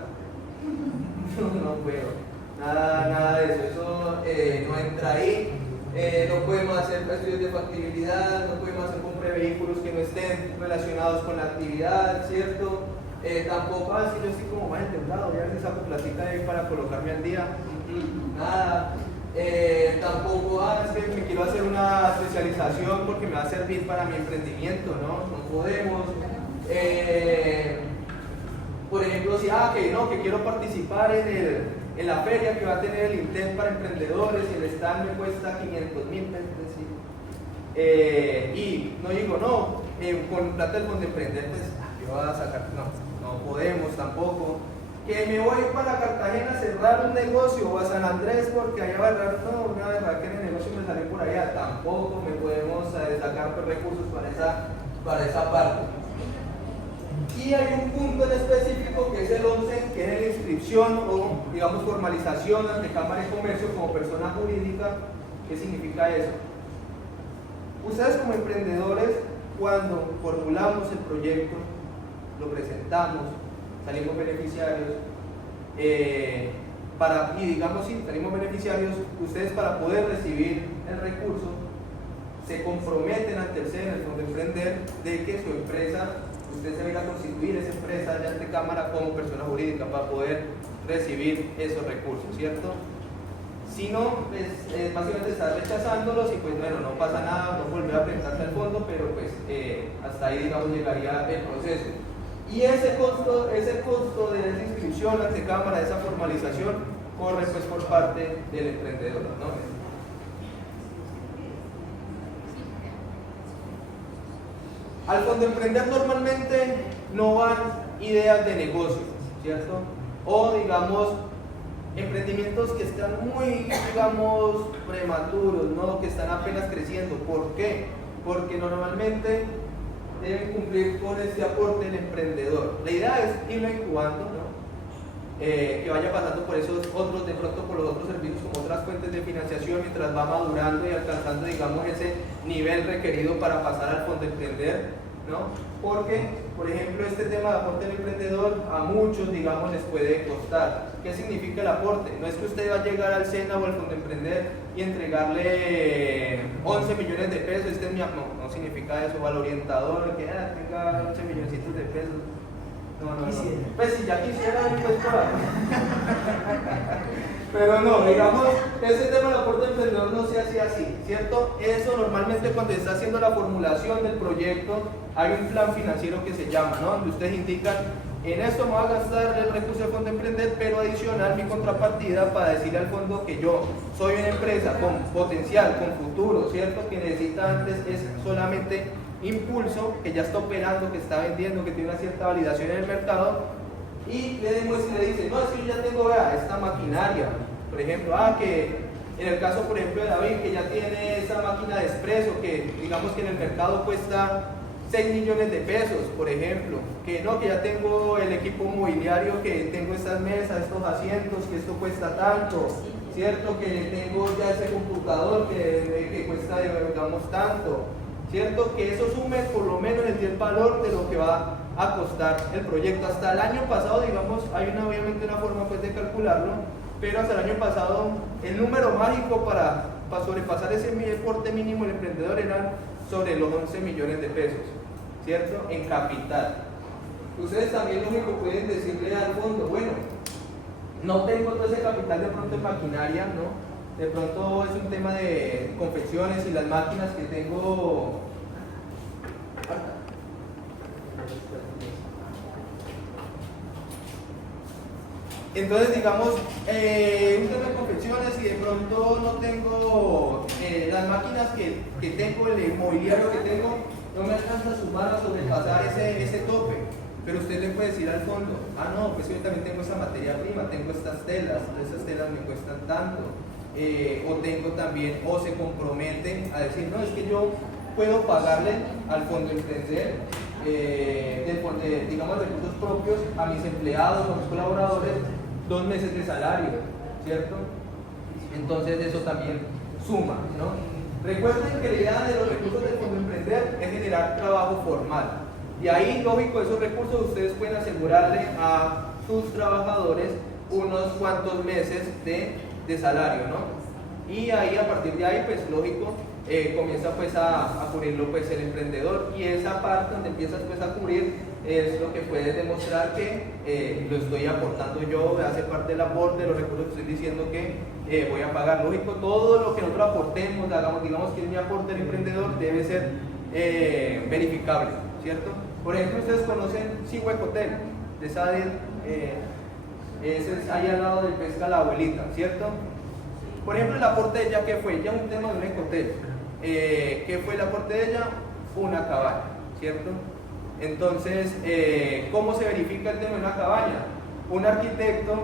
No puedo, nada de eso, no entra ahí. No podemos hacer estudios de factibilidad, no podemos hacer compra de vehículos que no estén relacionados con la actividad, ¿cierto? Tampoco, si yo estoy como más endeudado, ya le saco platita de ahí para colocarme al día, nada. Tampoco, es que me quiero hacer una especialización porque me va a servir para mi emprendimiento, ¿no? No podemos. Por ejemplo, si que quiero participar en la feria que va a tener el INTEF para emprendedores y el stand me cuesta 500.000 pesos, y no digo, con plata del Fondo Emprender, pues, yo voy a sacar, no podemos tampoco. Que me voy para Cartagena a cerrar un negocio o a San Andrés porque allá va a cerrar, una verdad que en el negocio me sale por allá, tampoco me podemos sacar recursos para esa parte. Y hay un punto en específico que es el 11, que es la inscripción o, digamos, formalización ante Cámara de Comercio como persona jurídica. ¿Qué significa eso? Ustedes como emprendedores, cuando formulamos el proyecto, lo presentamos, salimos beneficiarios, salimos beneficiarios, ustedes para poder recibir el recurso, se comprometen ante el SENA, el Fondo Emprender, de que su empresa, usted se va a ir a constituir esa empresa ya ante Cámara como persona jurídica para poder recibir esos recursos, ¿cierto? Si no, pues básicamente está rechazándolos y pues bueno, no pasa nada, no volver a presentarse al fondo, pero pues hasta ahí digamos llegaría el proceso. Y ese costo de esa inscripción ante Cámara, de esa formalización, corre pues por parte del emprendedor, ¿no? Al Fondo Emprender normalmente no van ideas de negocio, ¿cierto? O digamos, emprendimientos que están muy, digamos, prematuros, ¿no? Que están apenas creciendo. ¿Por qué? Porque normalmente deben cumplir con este aporte del emprendedor. La idea es irlo incubando, ¿no? Que vaya pasando por esos otros, de pronto por los otros servicios como otras fuentes de financiación mientras va madurando y alcanzando, digamos, ese nivel requerido para pasar al Fondo Emprender, ¿no? Porque, por ejemplo, este tema de aporte del emprendedor a muchos, digamos, les puede costar. ¿Qué significa el aporte? No es que usted va a llegar al SENA o al Fondo Emprender y entregarle 11 millones de pesos, no significa eso, o al orientador que tenga 11 milloncitos de pesos. No. Pues si ya quisiera, pues pero no, digamos, ese tema del aporte del emprendedor no se hace así, ¿cierto? Eso normalmente cuando está haciendo la formulación del proyecto, hay un plan financiero que se llama, ¿no? Donde ustedes indican, en esto me va a gastar el recurso del Fondo Emprender, pero adicional mi contrapartida para decirle al fondo que yo soy una empresa con potencial, con futuro, ¿cierto? Que necesita antes es solamente impulso, que ya está operando, que está vendiendo, que tiene una cierta validación en el mercado, y le demuestra y le dice, no, es que yo ya tengo esta maquinaria, por ejemplo, que en el caso, por ejemplo, de David, que ya tiene esa máquina de expreso, que digamos que en el mercado cuesta 6 millones de pesos, por ejemplo, que ya tengo el equipo mobiliario, que tengo estas mesas, estos asientos, que esto cuesta tanto, ¿cierto? Que tengo ya ese computador que cuesta, digamos, tanto, ¿cierto? Que eso sume por lo menos el valor de lo que va a costar el proyecto. Hasta el año pasado, digamos, hay obviamente una forma pues de calcularlo, pero hasta el año pasado el número mágico para para sobrepasar ese aporte mínimo del emprendedor eran sobre los 11 millones de pesos, ¿cierto? En capital. Ustedes también lo único pueden decirle al fondo, bueno, no tengo todo ese capital de pronto en maquinaria, ¿no? De pronto es un tema de confecciones y las máquinas que tengo. Entonces, digamos, un tema de confecciones y de pronto no tengo las máquinas que tengo, el mobiliario que tengo, no me alcanza a sumar a sobrepasar ese tope. Pero usted le puede decir al fondo, ah, no, pues yo también tengo esa materia prima, tengo estas telas me cuestan tanto. O tengo también, o se comprometen a decir, no, es que yo puedo pagarle al fondo emprender, digamos, recursos propios a mis empleados, a mis colaboradores, 2 meses de salario, ¿cierto? Entonces eso también suma, ¿no? Recuerden que la idea de los recursos del fondo emprender es generar trabajo formal. Y ahí, lógico, esos recursos ustedes pueden asegurarle a sus trabajadores unos cuantos meses de salario, ¿no? Y ahí, a partir de ahí, pues lógico, comienza pues a cubrirlo pues el emprendedor, y esa parte donde empiezas pues a cubrir es lo que puedes demostrar que lo estoy aportando yo, hace parte del aporte de los recursos que estoy diciendo que voy a pagar. Lógico, todo lo que nosotros aportemos, digamos que es mi aporte del emprendedor, debe ser verificable, ¿cierto? Por ejemplo, ustedes conocen Seaway Hotel de Sadel, ese es ahí al lado del Pesca La Abuelita, ¿cierto? Por ejemplo, el aporte de ella, ¿qué fue? Ya un tema de un ecohotel. ¿Qué fue el aporte de ella? Una cabaña, ¿cierto? Entonces, ¿cómo se verifica el tema de una cabaña? Un arquitecto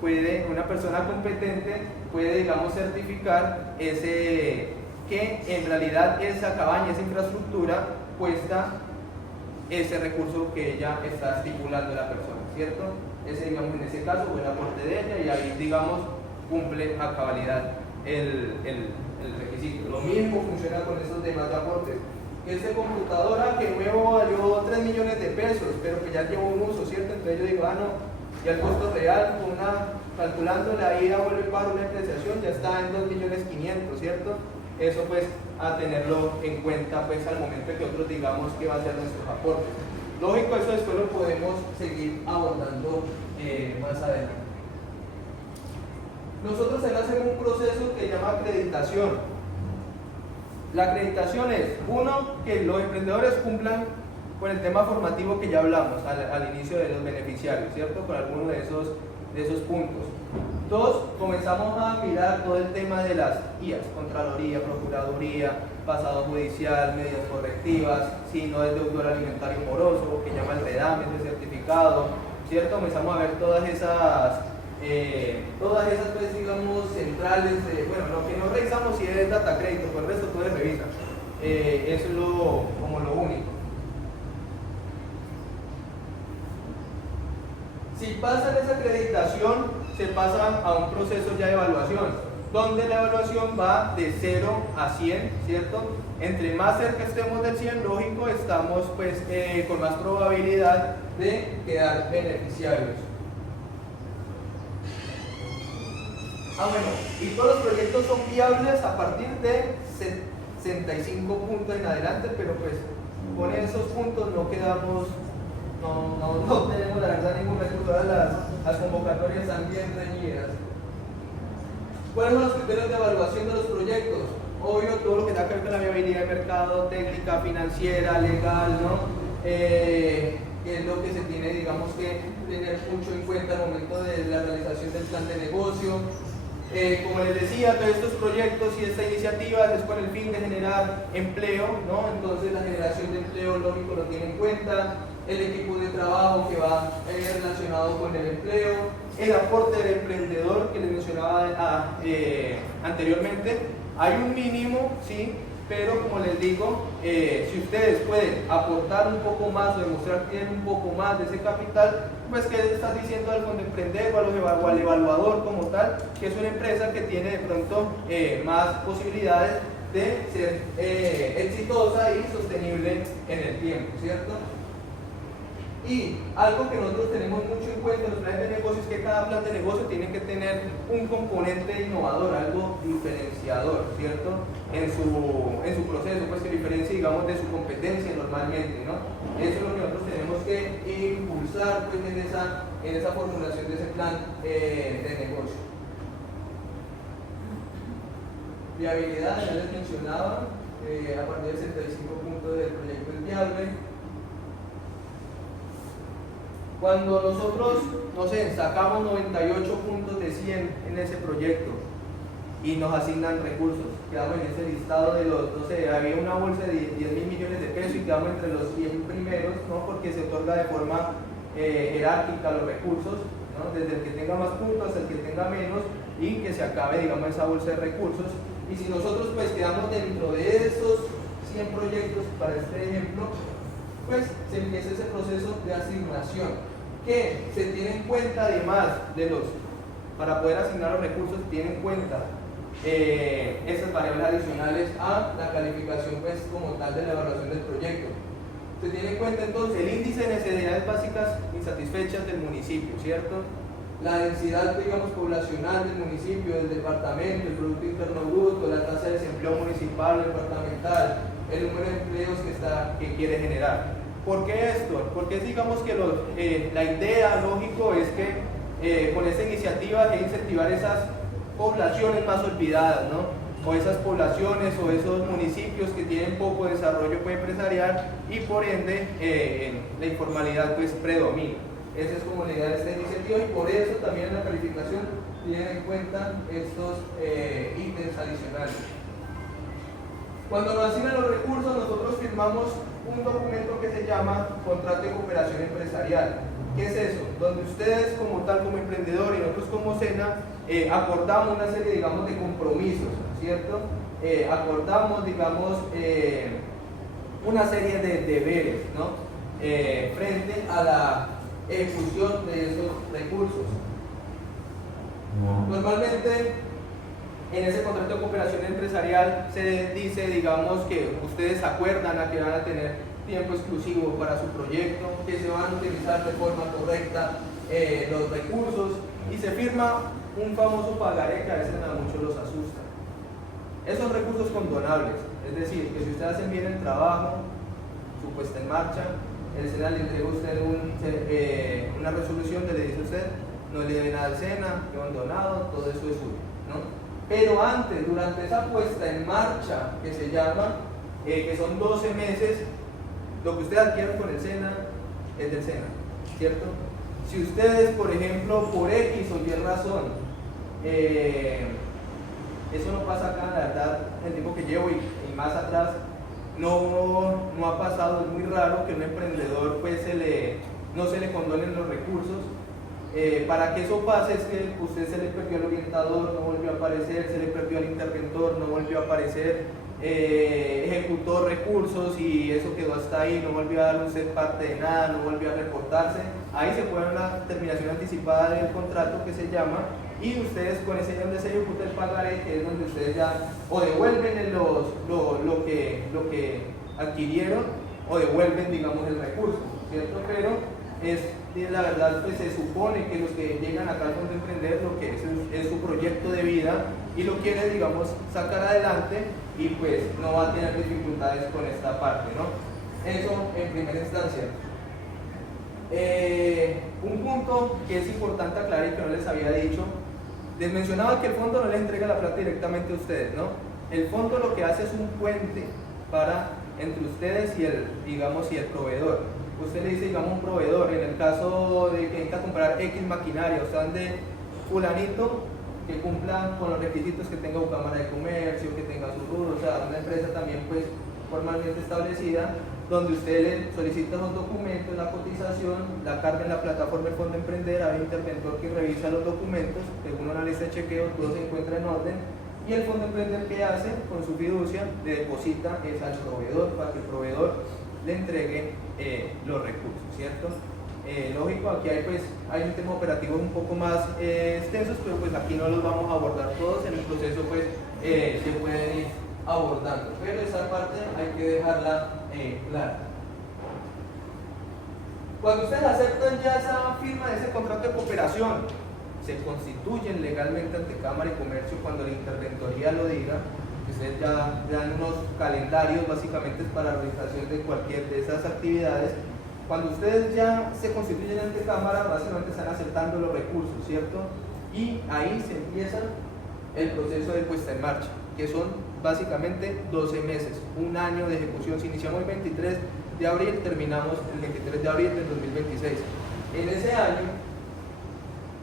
puede, una persona competente puede, digamos, certificar que en realidad esa cabaña, esa infraestructura cuesta ese recurso que ella está estipulando la persona, ¿cierto? Ese, digamos, en ese caso fue el aporte de ella, y ahí, digamos, cumple a cabalidad el requisito. Lo mismo funciona con esos demás aportes. Esta computadora que nuevo valió 3 millones de pesos, pero que ya llevó un uso, ¿cierto? Entonces yo digo, ah, no, ya el costo real, calculando la ida, vuelve para una depreciación, ya está en 2.500.000, ¿cierto? Eso pues a tenerlo en cuenta pues al momento que otros digamos que va a ser nuestros aportes. Lógico, eso después lo podemos seguir abordando más adelante. Nosotros hacemos un proceso que se llama acreditación. La acreditación es, uno, que los emprendedores cumplan con el tema formativo que ya hablamos al inicio de los beneficiarios, ¿cierto? Con alguno de esos puntos. Dos, comenzamos a mirar todo el tema de las IAS, Contraloría, Procuraduría, pasado judicial, medidas correctivas, si no es deudor alimentario moroso, que llama el REDAM, ese certificado, ¿cierto? Comenzamos a ver todas esas pues, digamos, centrales, bueno, lo que no revisamos si es data crédito, por el resto todo es revisa. Eso es como lo único. Si pasan esa acreditación, se pasa a un proceso ya de evaluación, donde la evaluación va de 0 a 100, ¿cierto? Entre más cerca estemos del 100, lógico, estamos pues con más probabilidad de quedar beneficiarios. Bueno, y todos los proyectos son viables a partir de 65 puntos en adelante, pero pues con esos puntos no quedamos, no tenemos la verdad ningún recurso. Las convocatorias están bien reñidas. ¿Cuáles son los criterios de evaluación de los proyectos? Obvio, todo lo que tenga que ver con la viabilidad de mercado, técnica, financiera, legal, ¿no? Que es lo que se tiene, digamos, que tener mucho en cuenta al momento de la realización del plan de negocio. Como les decía, todos estos proyectos y esta iniciativa es con el fin de generar empleo, ¿no? Entonces la generación de empleo, lógico, lo tiene en cuenta, el equipo de trabajo que va relacionado con el empleo, el aporte del emprendedor que les mencionaba anteriormente. Hay un mínimo, sí, pero como les digo, si ustedes pueden aportar un poco más o demostrar que tienen un poco más de ese capital, pues ¿qué le estás diciendo al fondo emprender o al evaluador como tal? Que es una empresa que tiene de pronto más posibilidades de ser exitosa y sostenible en el tiempo, ¿cierto? Y algo que nosotros tenemos mucho en cuenta en los planes de negocio es que cada plan de negocio tiene que tener un componente innovador, algo diferenciador, ¿cierto? En su proceso, pues que diferencie, digamos, de su competencia normalmente, ¿no? Eso es lo que nosotros tenemos que impulsar, pues, en esa formulación de ese plan de negocio. Viabilidad, ya les mencionaba, a partir del 65 puntos del proyecto es viable. Cuando nosotros, no sé, sacamos 98 puntos de 100 en ese proyecto y nos asignan recursos, quedamos en ese listado de los, no sé, había una bolsa de 10.000 millones de pesos y quedamos entre los 100 primeros, ¿no? Porque se otorga de forma jerárquica los recursos, ¿no? Desde el que tenga más puntos hasta el que tenga menos y que se acabe, digamos, esa bolsa de recursos. Y si nosotros pues quedamos dentro de esos 100 proyectos, para este ejemplo, pues se empieza ese proceso de asignación, que se tiene en cuenta además de para poder asignar los recursos, tiene en cuenta esas variables adicionales a la calificación pues como tal de la evaluación del proyecto. Se tiene en cuenta entonces el índice de necesidades básicas insatisfechas del municipio, ¿cierto? La densidad, digamos, poblacional del municipio, del departamento, el Producto Interno Bruto, la tasa de desempleo municipal o departamental, el número de empleos que quiere generar. ¿Por qué esto? Porque digamos que la idea, lógico, es que con esta iniciativa hay que incentivar esas poblaciones más olvidadas, ¿no? O esas poblaciones o esos municipios que tienen poco desarrollo empresarial y por ende la informalidad pues predomina. Esa es como la idea de esta iniciativa y por eso también en la calificación tienen en cuenta estos ítems adicionales. Cuando nos asignan los recursos, nosotros firmamos un documento que se llama Contrato de Cooperación Empresarial. ¿Qué es eso? Donde ustedes como tal, como emprendedor y nosotros como SENA, acordamos una serie, digamos, de compromisos, ¿cierto? Acordamos, digamos, una serie de deberes, ¿no? Frente a la ejecución de esos recursos. Normalmente en ese contrato de cooperación empresarial se dice, digamos, que ustedes acuerdan a que van a tener tiempo exclusivo para su proyecto, que se van a utilizar de forma correcta los recursos y se firma un famoso pagaré que a veces a muchos los asusta. Esos son recursos condonables, es decir, que si ustedes hacen bien el trabajo, su puesta en marcha, el SENA le entrega a usted una resolución que le dice a usted, no le debe nada al SENA, que abandonado, todo eso es suyo, ¿no? Pero antes, durante esa puesta en marcha que se llama, que son 12 meses, lo que ustedes adquieren con el SENA es del SENA, ¿cierto? Si ustedes, por ejemplo, por X o Y razón, eso no pasa acá, la verdad, el tiempo que llevo y más atrás, no ha pasado, es muy raro que un emprendedor pues no se le condonen los recursos. Para que eso pase es que usted se le perdió el orientador, no volvió a aparecer, se le perdió el interventor, no volvió a aparecer, ejecutó recursos y eso quedó hasta ahí, no volvió a dar usted parte de nada, no volvió a reportarse. Ahí se pone una terminación anticipada del contrato que se llama y ustedes con ese donde se ejecuta el pagaré, que es donde ustedes ya o devuelven lo que adquirieron o devuelven, digamos, el recurso, ¿cierto? Pero la verdad, pues se supone que los que llegan acá al Fondo Emprender lo que es su proyecto de vida y lo quiere, digamos, sacar adelante y pues no va a tener dificultades con esta parte, ¿no? Eso en primera instancia. Un punto que es importante aclarar y que no les había dicho, les mencionaba que el fondo no les entrega la plata directamente a ustedes, ¿no? El fondo lo que hace es un puente entre ustedes y el proveedor. Usted le dice, digamos, un proveedor, en el caso de que necesita comprar X maquinaria, o sea, de fulanito que cumpla con los requisitos, que tenga una cámara de comercio, que tenga su rubro, o sea, una empresa también pues formalmente establecida, donde usted le solicita los documentos, la cotización, la carga en la plataforma del Fondo Emprender, hay un interventor que revisa los documentos, según una lista de chequeo, todo se encuentra en orden, y el Fondo Emprender, ¿qué hace? Con su fiducia le deposita al proveedor para que el proveedor le entregue los recursos, ¿cierto? Lógico, aquí hay un tema operativo un poco más extensos, pero pues aquí no los vamos a abordar todos, en el proceso pues se pueden ir abordando, pero esa parte hay que dejarla clara. Cuando ustedes aceptan ya esa firma de ese contrato de cooperación, se constituyen legalmente ante Cámara y Comercio cuando la interventoría lo diga. Ustedes ya dan unos calendarios básicamente para la realización de cualquier de esas actividades. Cuando ustedes ya se constituyen ante Cámara, básicamente están aceptando los recursos, ¿cierto? Y ahí se empieza el proceso de puesta en marcha, que son básicamente 12 meses, un año de ejecución. Si iniciamos el 23 de abril, terminamos el 23 de abril del 2026. En ese año,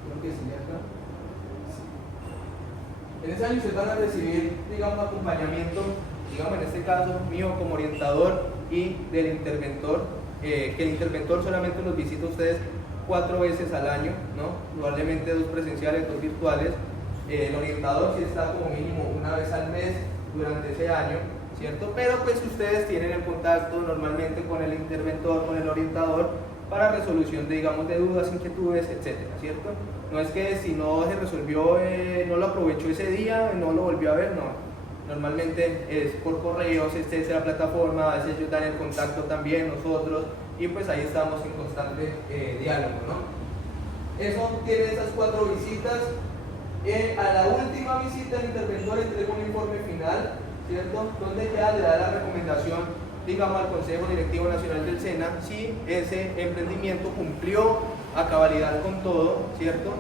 creo que sí, acá. En ese año ustedes van a recibir, digamos, acompañamiento, digamos, en este caso mío como orientador y del interventor, que el interventor solamente los visita a ustedes 4 veces al año, ¿no? Probablemente 2 presenciales, 2 virtuales. El orientador sí está como mínimo una vez al mes durante ese año, ¿cierto? Pero pues ustedes tienen el contacto normalmente con el interventor, con el orientador, para resolución de, digamos, de dudas, inquietudes, etcétera, ¿cierto? No es que si no se resolvió, no lo aprovechó ese día, no lo volvió a ver, no. Normalmente es por correos, es la plataforma, a veces ellos dan el contacto también, nosotros, y pues ahí estamos en constante diálogo, ¿no? Eso tiene esas 4 visitas. A la última visita el interventor entrega un informe final, ¿cierto? Donde ya le da la recomendación, digamos, al Consejo Directivo Nacional del SENA si ese emprendimiento cumplió a cabalidad con todo, ¿cierto?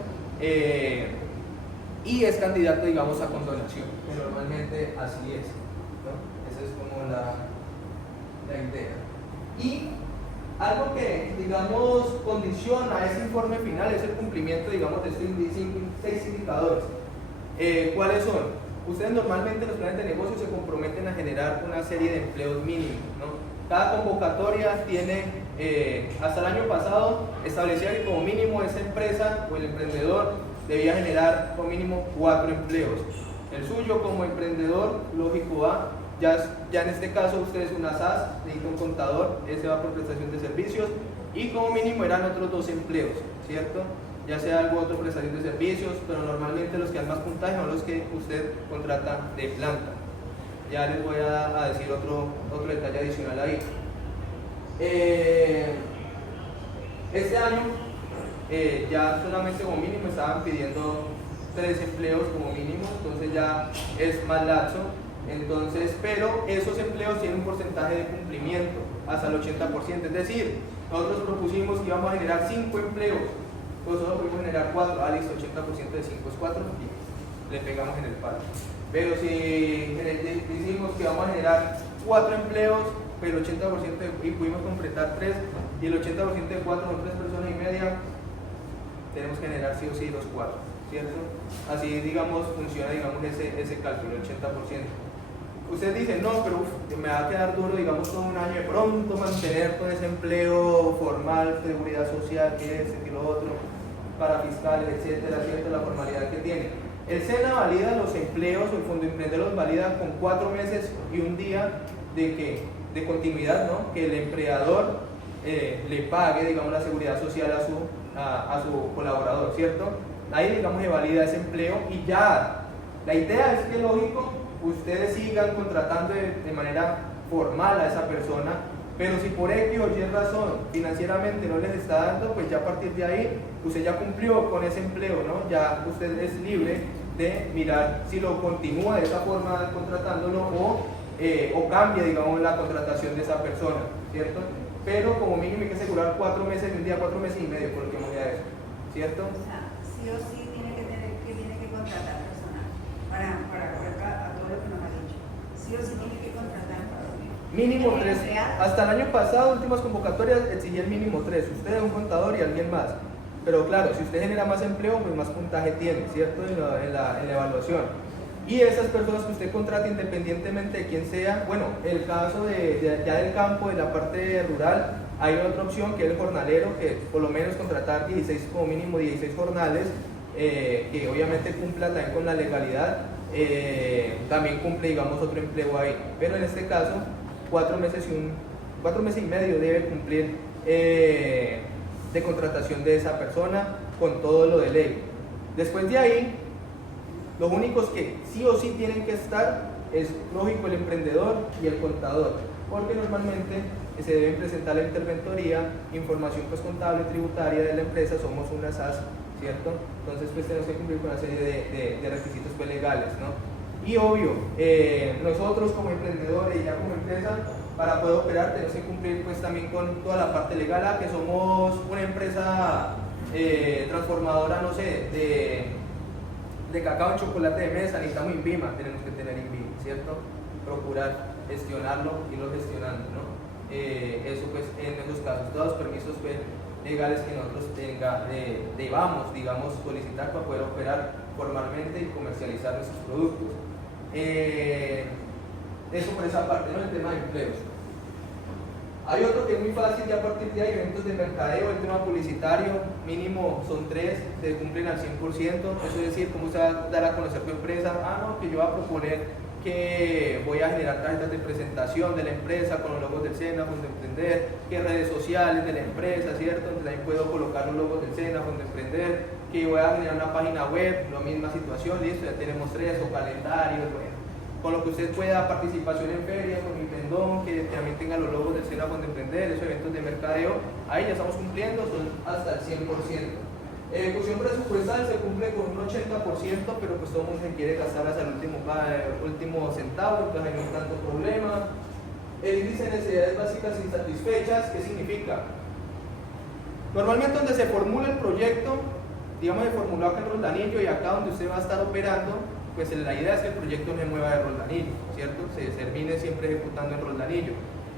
Y es candidato, digamos, a condonación, que normalmente así es, ¿no? Esa es como la idea. Y algo que, digamos, condiciona ese informe final es el cumplimiento, digamos, de estos 6 indicadores. ¿Cuáles son? Ustedes normalmente en los planes de negocio se comprometen a generar una serie de empleos mínimos, ¿no? Cada convocatoria tiene, hasta el año pasado, establecía que como mínimo esa empresa o el emprendedor debía generar como mínimo 4 empleos. El suyo como emprendedor, lógico va. Ya en este caso usted es una SAS, necesita un contador, ese va por prestación de servicios, y como mínimo eran otros 2 empleos, ¿cierto? Ya sea algo otro prestación de servicios, pero normalmente los que dan más puntaje son los que usted contrata de planta. Ya les voy a decir otro detalle adicional ahí. Este año ya solamente como mínimo estaban pidiendo 3 empleos como mínimo, entonces ya es más laxo. Entonces, pero esos empleos tienen un porcentaje de cumplimiento hasta el 80%, es decir, nosotros propusimos que íbamos a generar 5 empleos, nosotros pudimos generar 4, listo, 80% de 5 es 4 y le pegamos en el palo. Pero si decimos que vamos a generar 4 empleos, pero el 80% y pudimos completar 3, y el 80% de 4 son 3 personas y media, tenemos que generar sí o sí los 4, ¿cierto? Así, digamos, funciona, digamos, ese cálculo, el 80%. Usted dice, no, pero me va a quedar duro, digamos, todo un año de pronto mantener todo ese empleo formal, seguridad social, que lo otro, para fiscales, etcétera, ¿cierto? La formalidad que tiene. El SENA valida los empleos, o el Fondo Emprender los valida con 4 meses y un día de continuidad, ¿no? Que el empleador le pague, digamos, la seguridad social a su colaborador, ¿cierto? Ahí, digamos, se valida ese empleo y ya. La idea es que, lógico, ustedes sigan contratando de manera formal a esa persona, pero si por X o Y razón financieramente no les está dando, pues ya a partir de ahí usted ya cumplió con ese empleo, ¿no? Ya usted es libre de mirar si lo continúa de esa forma contratándolo o cambia, digamos, la contratación de esa persona, ¿cierto? Pero como mínimo hay que asegurar 4 meses de un día, 4 meses y medio, por lo que voy a eso, ¿cierto? O sea, sí o sí tiene que contratar personal para a todo lo que nos ha dicho. Sí o sí tiene que contratar personal. Mínimo 3. Hasta el año pasado, últimas convocatorias, exigía el mínimo 3. Usted, un contador y alguien más. Pero claro, si usted genera más empleo, pues más puntaje tiene, ¿cierto? En la evaluación. Y esas personas que usted contrata, independientemente de quién sea, bueno, el caso ya del campo, de la parte rural, hay otra opción que es el jornalero, que por lo menos contratar 16, como mínimo 16 jornales, que obviamente cumpla también con la legalidad, también cumple, digamos, otro empleo ahí. Pero en este caso, 4 meses y medio debe cumplir de contratación de esa persona con todo lo de ley. Después de ahí, los únicos que sí o sí tienen que estar es, lógico, el emprendedor y el contador. porque normalmente se deben presentar la interventoría, información pues contable, tributaria de la empresa, somos una SAS, ¿cierto? Entonces pues tenemos que cumplir con una serie de requisitos pues, legales, ¿no? Y obvio, nosotros como emprendedores y ya como empresa, para poder operar tenemos que cumplir pues también con toda la parte legal, que somos una empresa transformadora, no sé, de cacao y chocolate de mesa, necesitamos INVIMA, tenemos que tener INVIMA, ¿cierto? Procurar gestionarlo, irlo gestionando, ¿no? Eso pues en esos casos, todos los permisos pues, legales que nosotros debamos, digamos, solicitar para poder operar formalmente y comercializar nuestros productos. Eso por esa parte, ¿no? El tema de empleos. Hay otro que es muy fácil, ya a partir de ahí, eventos de mercadeo, el tema publicitario, mínimo son 3, se cumplen al 100%, eso es decir, cómo se va a dar a conocer tu empresa, no, que yo voy a proponer que voy a generar tarjetas de presentación de la empresa con los logos del SENA, Fondo Emprender, que redes sociales de la empresa, ¿cierto? Entonces ahí puedo colocar los logos del SENA, Fondo Emprender, que voy a generar una página web, la misma situación, listo, ya tenemos 3, o calendarios, bueno. Con lo que usted pueda, participación en ferias, con mi pendón, que también tenga los logos del SENA, Fondo Emprender, esos eventos de mercadeo, ahí ya estamos cumpliendo, son hasta el 100%. Ejecución presupuestal se cumple con un 80%, pero pues todo el mundo se quiere gastar hasta el último centavo, entonces ahí no hay tanto problema. El índice de necesidades básicas insatisfechas, ¿qué significa? Normalmente donde se formula el proyecto, digamos de formulado acá en Roldanillo y acá donde usted va a estar operando, pues la idea es que el proyecto no se mueva de Roldanillo, ¿cierto? Se termine siempre ejecutando en Roldanillo.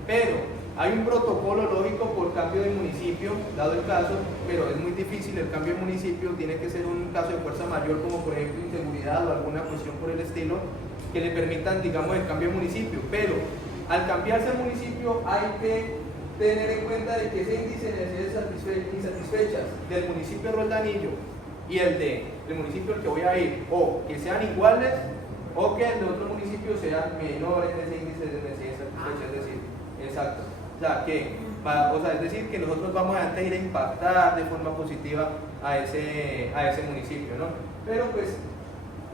Pero hay un protocolo lógico por cambio de municipio, dado el caso, pero es muy difícil el cambio de municipio, tiene que ser un caso de fuerza mayor, como por ejemplo inseguridad o alguna cuestión por el estilo, que le permitan, digamos, el cambio de municipio. Pero al cambiarse el municipio hay que tener en cuenta de que ese índice de necesidades insatisfechas del municipio de Roldanillo y el del municipio al que voy a ir, o que sean iguales, o que el de otro municipio sean menores en ese índice de necesidades insatisfechas, es decir, exacto. O sea, es decir, que nosotros vamos a ir a impactar de forma positiva a ese municipio, ¿no? Pero pues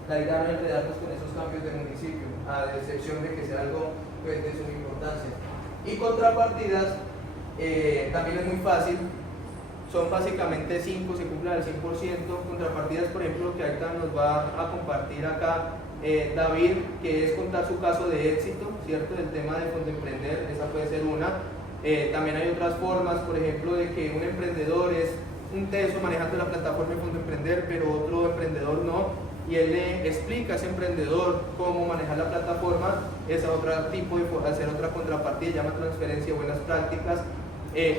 la idea no es enredarnos con esos cambios de municipio, a excepción de que sea algo pues, de suma importancia. Y contrapartidas, también es muy fácil, son básicamente 5, se cumplen al 100%. Contrapartidas, por ejemplo, que ahorita nos va a compartir acá David, que es contar su caso de éxito, ¿cierto? El tema de Fondo Emprender, esa puede ser una. También hay otras formas, por ejemplo, de que un emprendedor es un teso manejando la plataforma de Fondo Emprender, pero otro emprendedor no, y él le explica a ese emprendedor cómo manejar la plataforma. Esa otra tipo de hacer otra contrapartida, llama transferencia de buenas prácticas.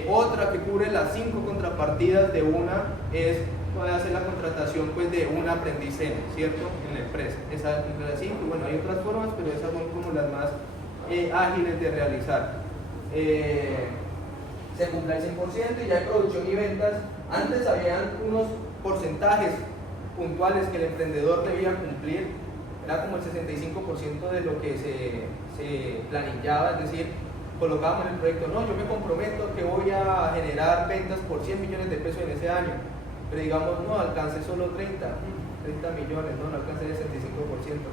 Otra que cubre las 5 contrapartidas de una es puede hacer la contratación pues, de un aprendiz, ¿cierto? En la empresa. Esa cumple las 5, bueno, hay otras formas, pero esas son como las más ágiles de realizar. Se cumple el 100% y ya en producción y ventas, antes habían unos porcentajes puntuales que el emprendedor debía cumplir, era como el 65% de lo que se planillaba, es decir, colocábamos en el proyecto, no, yo me comprometo que voy a generar ventas por 100 millones de pesos en ese año, pero digamos, no, alcancé solo 30 millones, no alcancé el 65%,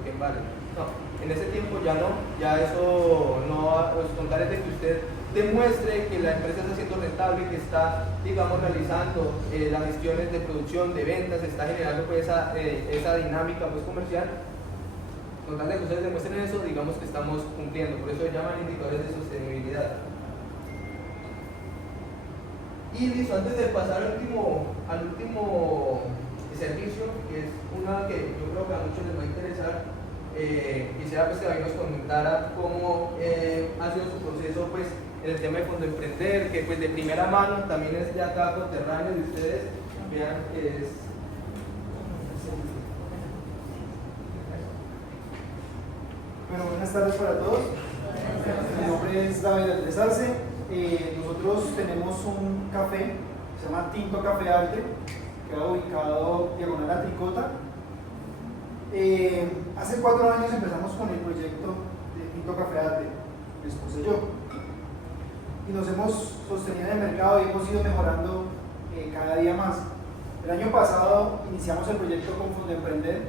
¿quién vale? No, en ese tiempo ya no, ya eso no, los contar es de que usted demuestre que la empresa está siendo rentable, que está, digamos, realizando las gestiones de producción, de ventas, está generando pues esa dinámica pues comercial. Con tal de que ustedes demuestren eso, digamos que estamos cumpliendo, por eso se llaman indicadores de sostenibilidad. Y listo, antes de pasar al último servicio, que es una que yo creo que a muchos les va a interesar, quisiera pues que David nos comentara cómo ha sido su proceso pues, en el tema de Fondo Emprender, que pues de primera mano también es de acá coterráneo de ustedes, vean que es... Bueno, buenas tardes para todos. Mi nombre es David Andrés Arce. Nosotros tenemos un café, se llama Tinto Café Arte, queda ubicado diagonal a Tricota. Hace 4 años empezamos con el proyecto de Tinto Café Arte, mi esposa y yo. Y nos hemos sostenido en el mercado y hemos ido mejorando cada día más. El año pasado iniciamos el proyecto con Fondo Emprender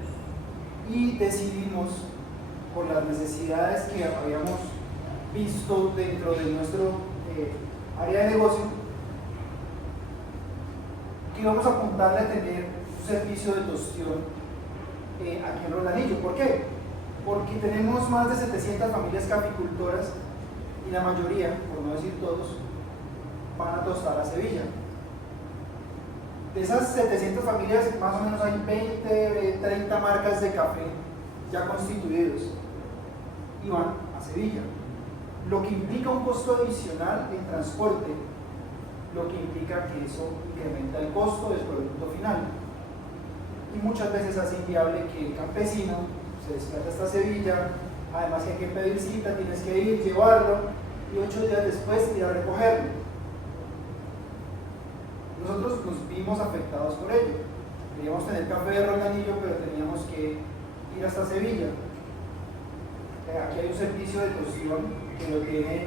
y decidimos, por las necesidades que habíamos visto dentro de nuestro área de negocio, que vamos a apuntarle a tener un servicio de tostión aquí en Roldanillo. ¿Por qué? Porque tenemos más de 700 familias caficultoras y la mayoría, por no decir todos, van a tostar a Sevilla. De esas 700 familias, más o menos hay 20, 30 marcas de café ya constituidos y van a Sevilla, lo que implica un costo adicional en transporte, lo que implica que eso incrementa el costo del producto final y muchas veces hace inviable que el campesino se desplace hasta Sevilla, además que hay que pedir cita, tienes que ir, llevarlo y 8 días después ir a recogerlo. Nosotros nos vimos afectados por ello. Queríamos tener café de Roldanillo, pero teníamos que ir hasta Sevilla. Aquí hay un servicio de tostión que lo tiene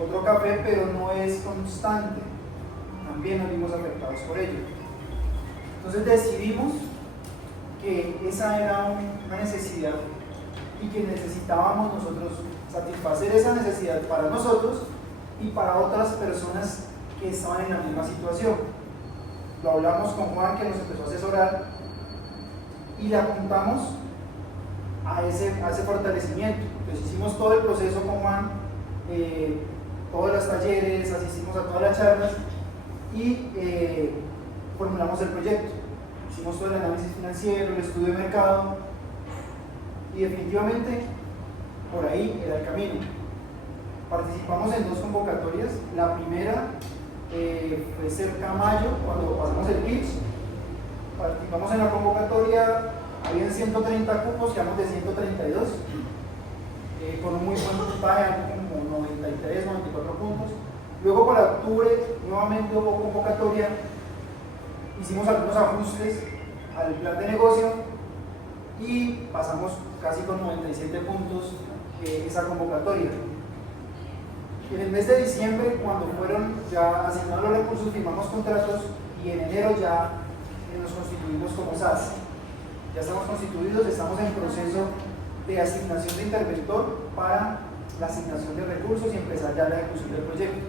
otro café, pero no es constante. También nos vimos afectados por ello. Entonces decidimos que esa era una necesidad y que necesitábamos nosotros satisfacer esa necesidad para nosotros y para otras personas que estaban en la misma situación. Lo hablamos con Juan, que nos empezó a asesorar, y le apuntamos a ese fortalecimiento. Entonces hicimos todo el proceso con Juan, todos los talleres, asistimos a todas las charlas y formulamos el proyecto. Hicimos todo el análisis financiero, el estudio de mercado y definitivamente por ahí era el camino. Participamos en 2 convocatorias. La primera fue cerca a mayo, cuando pasamos el pitch. Participamos en la convocatoria, habían 130 cupos, quedamos de 132, con un muy buen puntaje, como 93, 94 puntos. Luego para octubre nuevamente hubo convocatoria, hicimos algunos ajustes al plan de negocio y pasamos casi con 97 puntos esa convocatoria. En el mes de diciembre, cuando fueron ya asignados los recursos, firmamos contratos y en enero ya nos constituimos como SAS. Ya estamos constituidos, estamos en proceso de asignación de interventor para la asignación de recursos y empezar ya la ejecución del proyecto.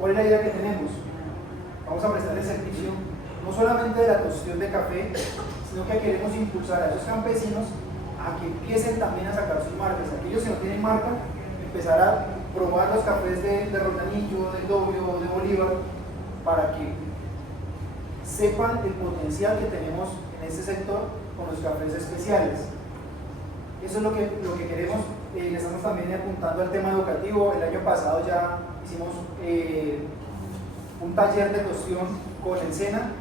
¿Cuál es la idea que tenemos? Vamos a prestar el servicio no solamente de la tostión de café, sino que queremos impulsar a esos campesinos a que empiecen también a sacar sus marcas. Aquellos que no tienen marca, empezar a probar los cafés de Roldanillo, de Dobio, de Bolívar, para que sepan el potencial que tenemos en este sector con los cafés especiales. Eso es lo que queremos. Le estamos también apuntando al tema educativo. El año pasado ya hicimos un taller de tostión con el SENA.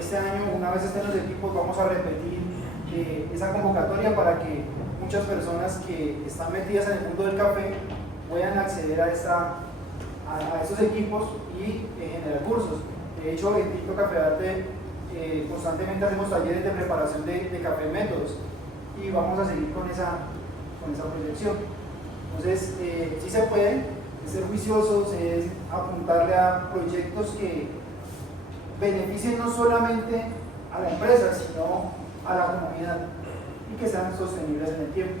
Este año, una vez estén los equipos, vamos a repetir esa convocatoria para que muchas personas que están metidas en el mundo del café puedan acceder a estos equipos y generar cursos. De hecho, en Tinto Café Arte constantemente hacemos talleres de preparación de café métodos y vamos a seguir con esa proyección. Entonces, sí se puede, es ser juiciosos, es apuntarle a proyectos que beneficien no solamente a la empresa, sino a la comunidad y que sean sostenibles en el tiempo.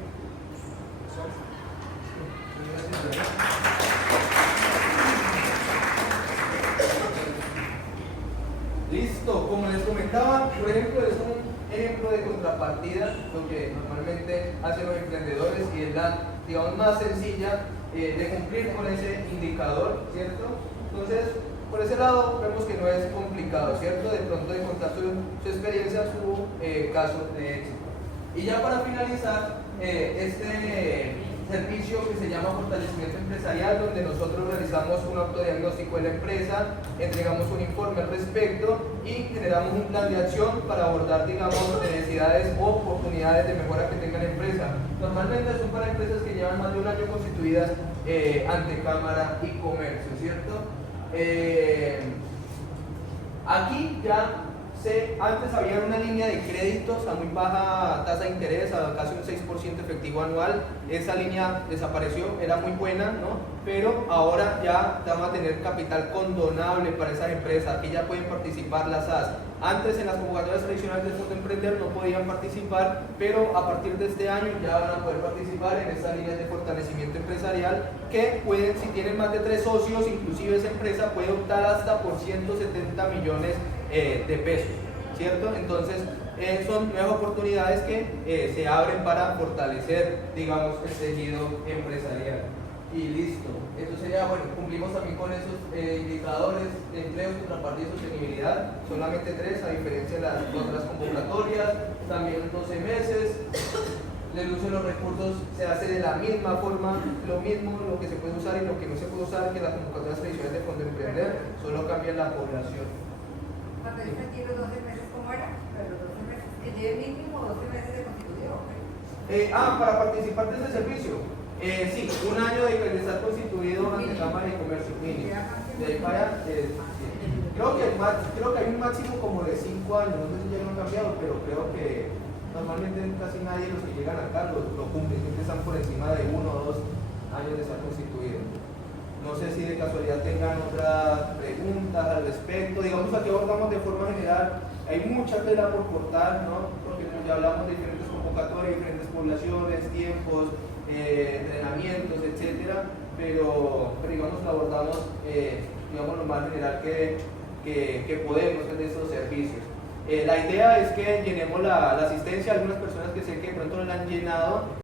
Listo, como les comentaba, por ejemplo, es un ejemplo de contrapartida, lo que normalmente hacen los emprendedores y es la, digamos, más sencilla de cumplir con ese indicador, ¿cierto? Entonces, por ese lado vemos que no es complicado, ¿cierto? De pronto de contar su experiencia, su caso de éxito. Y ya para finalizar, este servicio que se llama fortalecimiento empresarial, donde nosotros realizamos un autodiagnóstico de la empresa, entregamos un informe al respecto y generamos un plan de acción para abordar, digamos, necesidades o oportunidades de mejora que tenga la empresa. Normalmente son para empresas que llevan más de un año constituidas ante Cámara y Comercio, ¿cierto? Aquí ya antes había una línea de créditos a muy baja tasa de interés, a casi un 6% efectivo anual. Esa línea desapareció, era muy buena, ¿no? Pero ahora ya vamos a tener capital condonable para esas empresas, que ya pueden participar las SAS. Antes en las convocatorias tradicionales del Fondo Emprender no podían participar, pero a partir de este año ya van a poder participar en estas líneas de fortalecimiento empresarial que pueden, si tienen más de 3 socios, inclusive esa empresa puede optar hasta por 170 millones de pesos, ¿cierto? Entonces son nuevas oportunidades que se abren para fortalecer, digamos, el tejido empresarial. Y listo, eso sería, bueno, cumplimos también con esos indicadores de empleo, contraparte y sostenibilidad, solamente 3 a diferencia de las otras convocatorias, también 12 meses, el uso de los recursos se hace de la misma forma, lo mismo, lo que se puede usar y lo que no se puede usar que las convocatorias tradicionales de Fondo Emprender, solo cambia la población. Cuando dice aquí los 12 meses, ¿cómo era? Pero los 12 meses, que lleve mínimo 12 meses de constitución, ¿ok? Para participar de ese servicio. Sí, un año de estar constituido ante Cámara de Comercio mínimo. De ahí para allá, creo que hay un máximo como de 5 años, no sé si ya lo han cambiado, pero creo que normalmente casi nadie de los que llegan acá lo cumplen, siempre están por encima de 1 o 2 años de estar constituido. No sé si de casualidad tengan otras preguntas al respecto. Digamos, aquí abordamos de forma general, hay mucha tela por cortar, ¿no? Porque ya hablamos de diferentes convocatorias, diferentes poblaciones, tiempos, entrenamientos, etcétera, pero digamos lo abordamos digamos lo más general que podemos de estos servicios. La idea es que llenemos la asistencia. Algunas personas que sé que de pronto no la han llenado